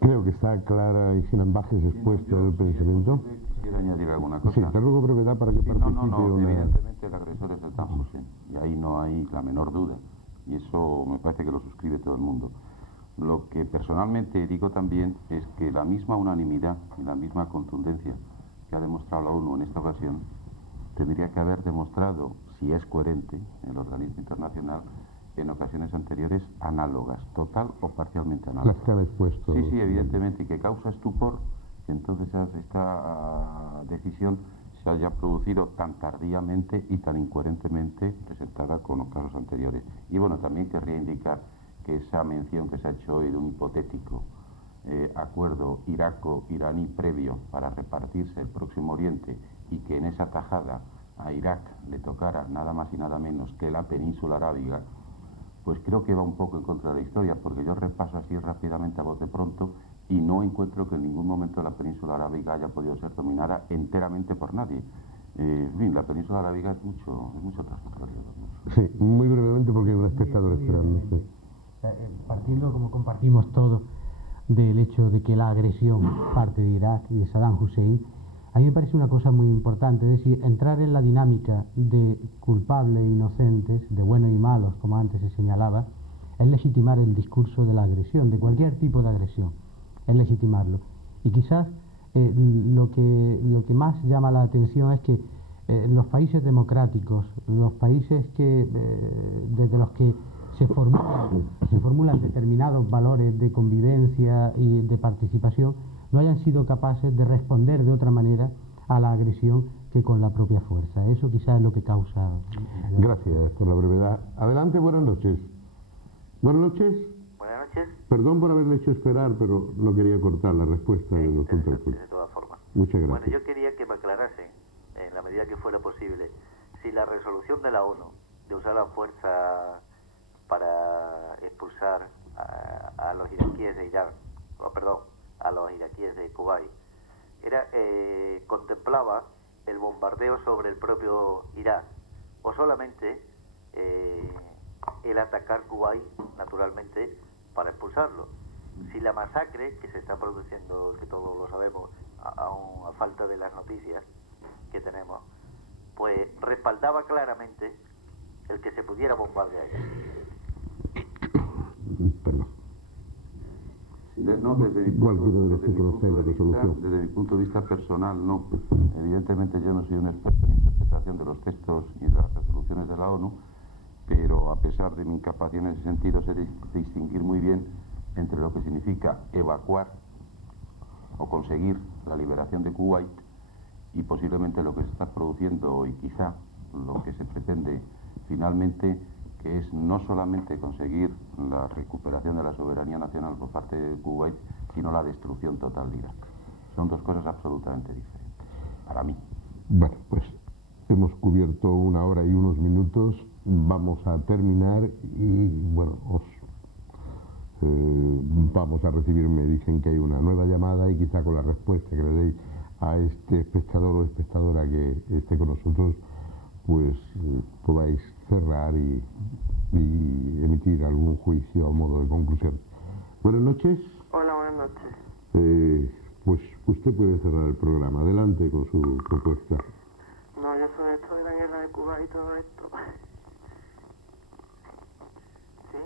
Creo que está clara y sin ambajes expuesta el pensamiento. Quisiera añadir alguna cosa. Sí, te ruego brevedad para que participe una... Evidentemente el agresor es el Saddam Hussein, y ahí no hay la menor duda, y eso me parece que lo suscribe todo el mundo. Lo que personalmente digo también es que la misma unanimidad y la misma contundencia que ha demostrado la ONU en esta ocasión tendría que haber demostrado, si es coherente, el organismo internacional en ocasiones anteriores análogas, total o parcialmente análogas. Las que han expuesto. Sí, evidentemente, y que causa estupor que entonces esta decisión se haya producido tan tardíamente y tan incoherentemente presentada con los casos anteriores. Y bueno, también querría indicar que esa mención que se ha hecho hoy de un hipotético acuerdo iraco-iraní previo para repartirse el Próximo Oriente, y que en esa tajada a Irak le tocara nada más y nada menos que la península arábiga, pues creo que va un poco en contra de la historia, porque yo repaso así rápidamente a bote pronto y no encuentro que en ningún momento la península arábiga haya podido ser dominada enteramente por nadie. En fin, la península arábiga es mucho trasfondo. Sí, muy brevemente porque hay un espectador esperando. Sí. Partiendo, como compartimos todo, del hecho de que la agresión parte de Irak y de Saddam Hussein, a mí me parece una cosa muy importante, es decir, entrar en la dinámica de culpables e inocentes, de buenos y malos, como antes se señalaba, es legitimar el discurso de la agresión, de cualquier tipo de agresión, es legitimarlo. Y quizás lo que más llama la atención es que los países democráticos, los países desde los que se formulan determinados valores de convivencia y de participación, no hayan sido capaces de responder de otra manera a la agresión que con la propia fuerza. Eso quizás es lo que causa... Gracias por la brevedad. Adelante, buenas noches. Buenas noches. Buenas noches. Perdón por haberle hecho esperar, pero no quería cortar la respuesta de los contrapuntos. De todas formas. Muchas gracias. Bueno, yo quería que me aclarase, en la medida que fuera posible, si la resolución de la ONU de usar la fuerza para expulsar a los iraquíes de Irán, a los iraquíes de Kuwait, contemplaba el bombardeo sobre el propio Irak, o solamente el atacar Kuwait, naturalmente, para expulsarlo. Si la masacre que se está produciendo, que todos lo sabemos, a falta de las noticias que tenemos, pues respaldaba claramente el que se pudiera bombardear. Perdón. Desde mi punto de vista personal, no. Evidentemente yo no soy un experto en interpretación de los textos y de las resoluciones de la ONU, pero a pesar de mi incapacidad en ese sentido, sé distinguir muy bien entre lo que significa evacuar o conseguir la liberación de Kuwait y posiblemente lo que se está produciendo y quizá lo que se pretende finalmente, que es no solamente conseguir la recuperación de la soberanía nacional por parte de Kuwait, sino la destrucción total de Irak. Son dos cosas absolutamente diferentes, para mí. Bueno, pues hemos cubierto 1 hora y unos minutos, vamos a terminar y, bueno, vamos a recibir, me dicen que hay una nueva llamada y quizá con la respuesta que le deis a este espectador o espectadora que esté con nosotros, pues podáis cerrar y emitir algún juicio a modo de conclusión. Buenas noches. Hola, buenas noches. Pues usted puede cerrar el programa. Adelante con su propuesta. No, yo sobre esto de la guerra de Cuba y todo esto. ¿Sí?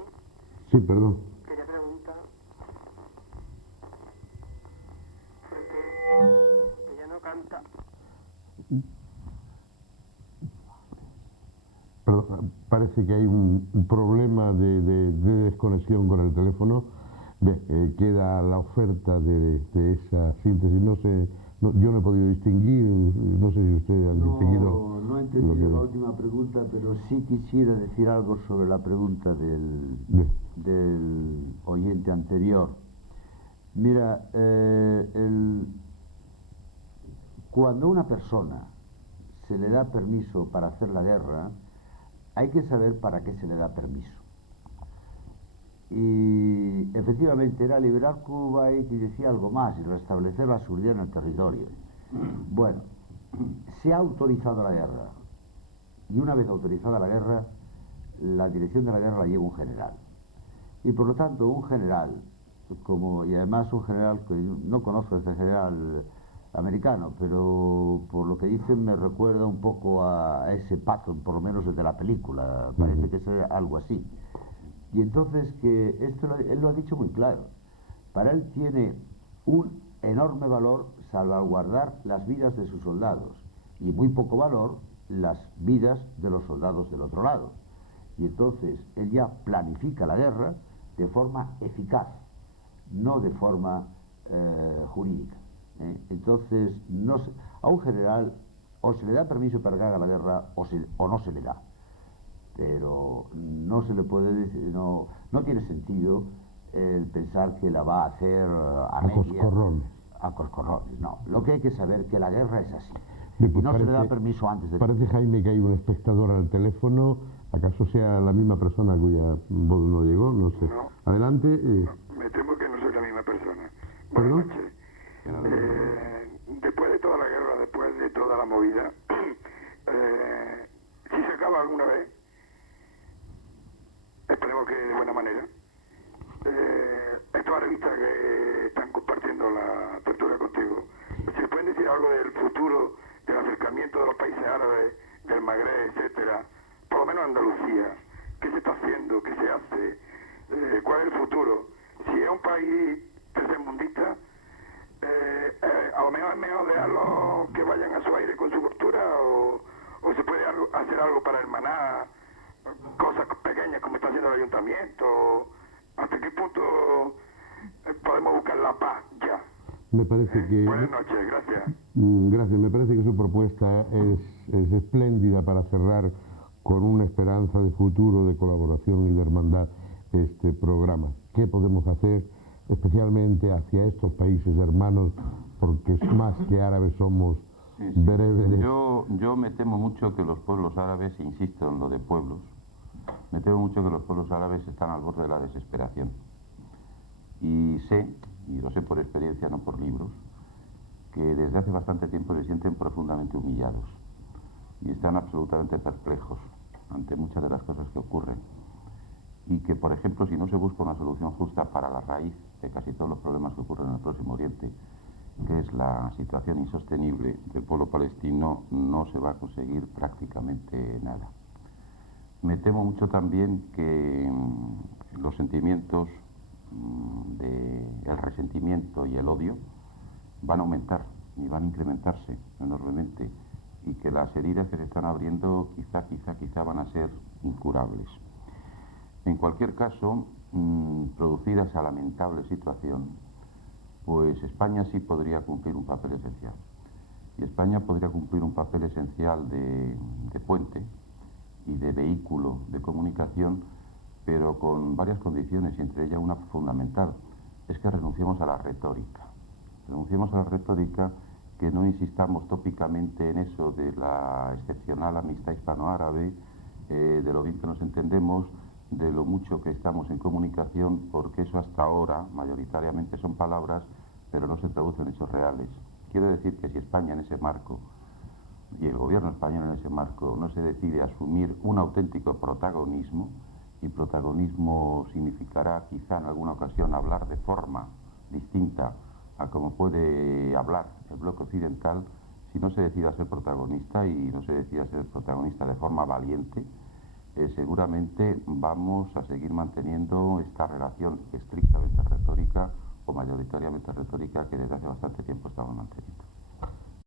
Sí, perdón. Quería preguntar. Porque ella no canta. Perdón, parece que hay un problema de desconexión con el teléfono. Queda la oferta de esa síntesis. No sé, yo no he podido distinguir, no sé si ustedes han distinguido. No he entendido la última pregunta, pero sí quisiera decir algo sobre la pregunta del oyente anterior. Mira, cuando a una persona se le da permiso para hacer la guerra, hay que saber para qué se le da permiso. Y efectivamente era liberar Cuba y decía algo más, y restablecer la seguridad en el territorio. Bueno, se ha autorizado la guerra, y una vez autorizada la guerra, la dirección de la guerra la lleva un general. Y por lo tanto un general, y además un general que no conozco, este general americano, pero por lo que dicen me recuerda un poco a ese Patton, por lo menos el de la película, parece que es algo así. Y entonces que él lo ha dicho muy claro, para él tiene un enorme valor salvaguardar las vidas de sus soldados y muy poco valor las vidas de los soldados del otro lado. Y entonces él ya planifica la guerra de forma eficaz, no de forma jurídica. Entonces a un general o se le da permiso para que haga la guerra o no se le da. Pero no se le puede decir, no tiene sentido el pensar que la va a hacer a coscorrones. A coscorrones, no. Lo que hay que saber es que la guerra es así. Pues y no se le da permiso antes de... Parece, Jaime, que hay un espectador al teléfono. ¿Acaso sea la misma persona cuya voz no llegó? No sé. No. Adelante. Me temo que no soy la misma persona. ¿Perdón? Buenas noches. Después de toda la guerra, después de toda la movida, si se acaba alguna vez, esperemos que de buena manera, estos artistas que están compartiendo la tertulia contigo, si pueden pueden decir algo del futuro, del acercamiento de los países árabes, del Magreb, etcétera? Por lo menos Andalucía. ¿Qué se está haciendo? ¿Qué se hace? ¿Cuál es el futuro? Si es un país tercermundista, a lo mejor es mejor dejarlos que vayan a su aire con su cultura, o se puede hacer algo para hermanar cosas pequeñas como está haciendo el ayuntamiento. ¿Hasta qué punto podemos buscar la paz ya? Me parece que... Buenas noches, gracias. Gracias, me parece que su propuesta es espléndida para cerrar con una esperanza de futuro, de colaboración y de hermandad este programa. ¿Qué podemos hacer especialmente hacia estos países hermanos? Porque más que árabes somos bereberes. Yo me temo mucho que los pueblos árabes, insisto en lo de pueblos, me temo mucho que los pueblos árabes están al borde de la desesperación. Y sé, y lo sé por experiencia, no por libros, que desde hace bastante tiempo se sienten profundamente humillados y están absolutamente perplejos ante muchas de las cosas que ocurren. Y que, por ejemplo, si no se busca una solución justa para la raíz de casi todos los problemas que ocurren en el Próximo Oriente, que es la situación insostenible del pueblo palestino, no se va a conseguir prácticamente nada. Me temo mucho también que los sentimientos el resentimiento y el odio van a aumentar y van a incrementarse enormemente, y que las heridas que se están abriendo quizá van a ser incurables. En cualquier caso, producida esa lamentable situación, pues España sí podría cumplir un papel esencial. Y España podría cumplir un papel esencial de puente y de vehículo de comunicación, pero con varias condiciones, y entre ellas una fundamental, es que renunciemos a la retórica. Renunciemos a la retórica, que no insistamos tópicamente en eso de la excepcional amistad hispano-árabe, de lo bien que nos entendemos, de lo mucho que estamos en comunicación, porque eso hasta ahora mayoritariamente son palabras, pero no se traducen en hechos reales. Quiero decir que si España en ese marco, y el gobierno español en ese marco, no se decide a asumir un auténtico protagonismo, y protagonismo significará quizá en alguna ocasión hablar de forma distinta a como puede hablar el bloque occidental, si no se decide a ser protagonista, y no se decide a ser protagonista de forma valiente, seguramente vamos a seguir manteniendo esta relación estrictamente retórica o mayoritariamente retórica que desde hace bastante tiempo estamos manteniendo.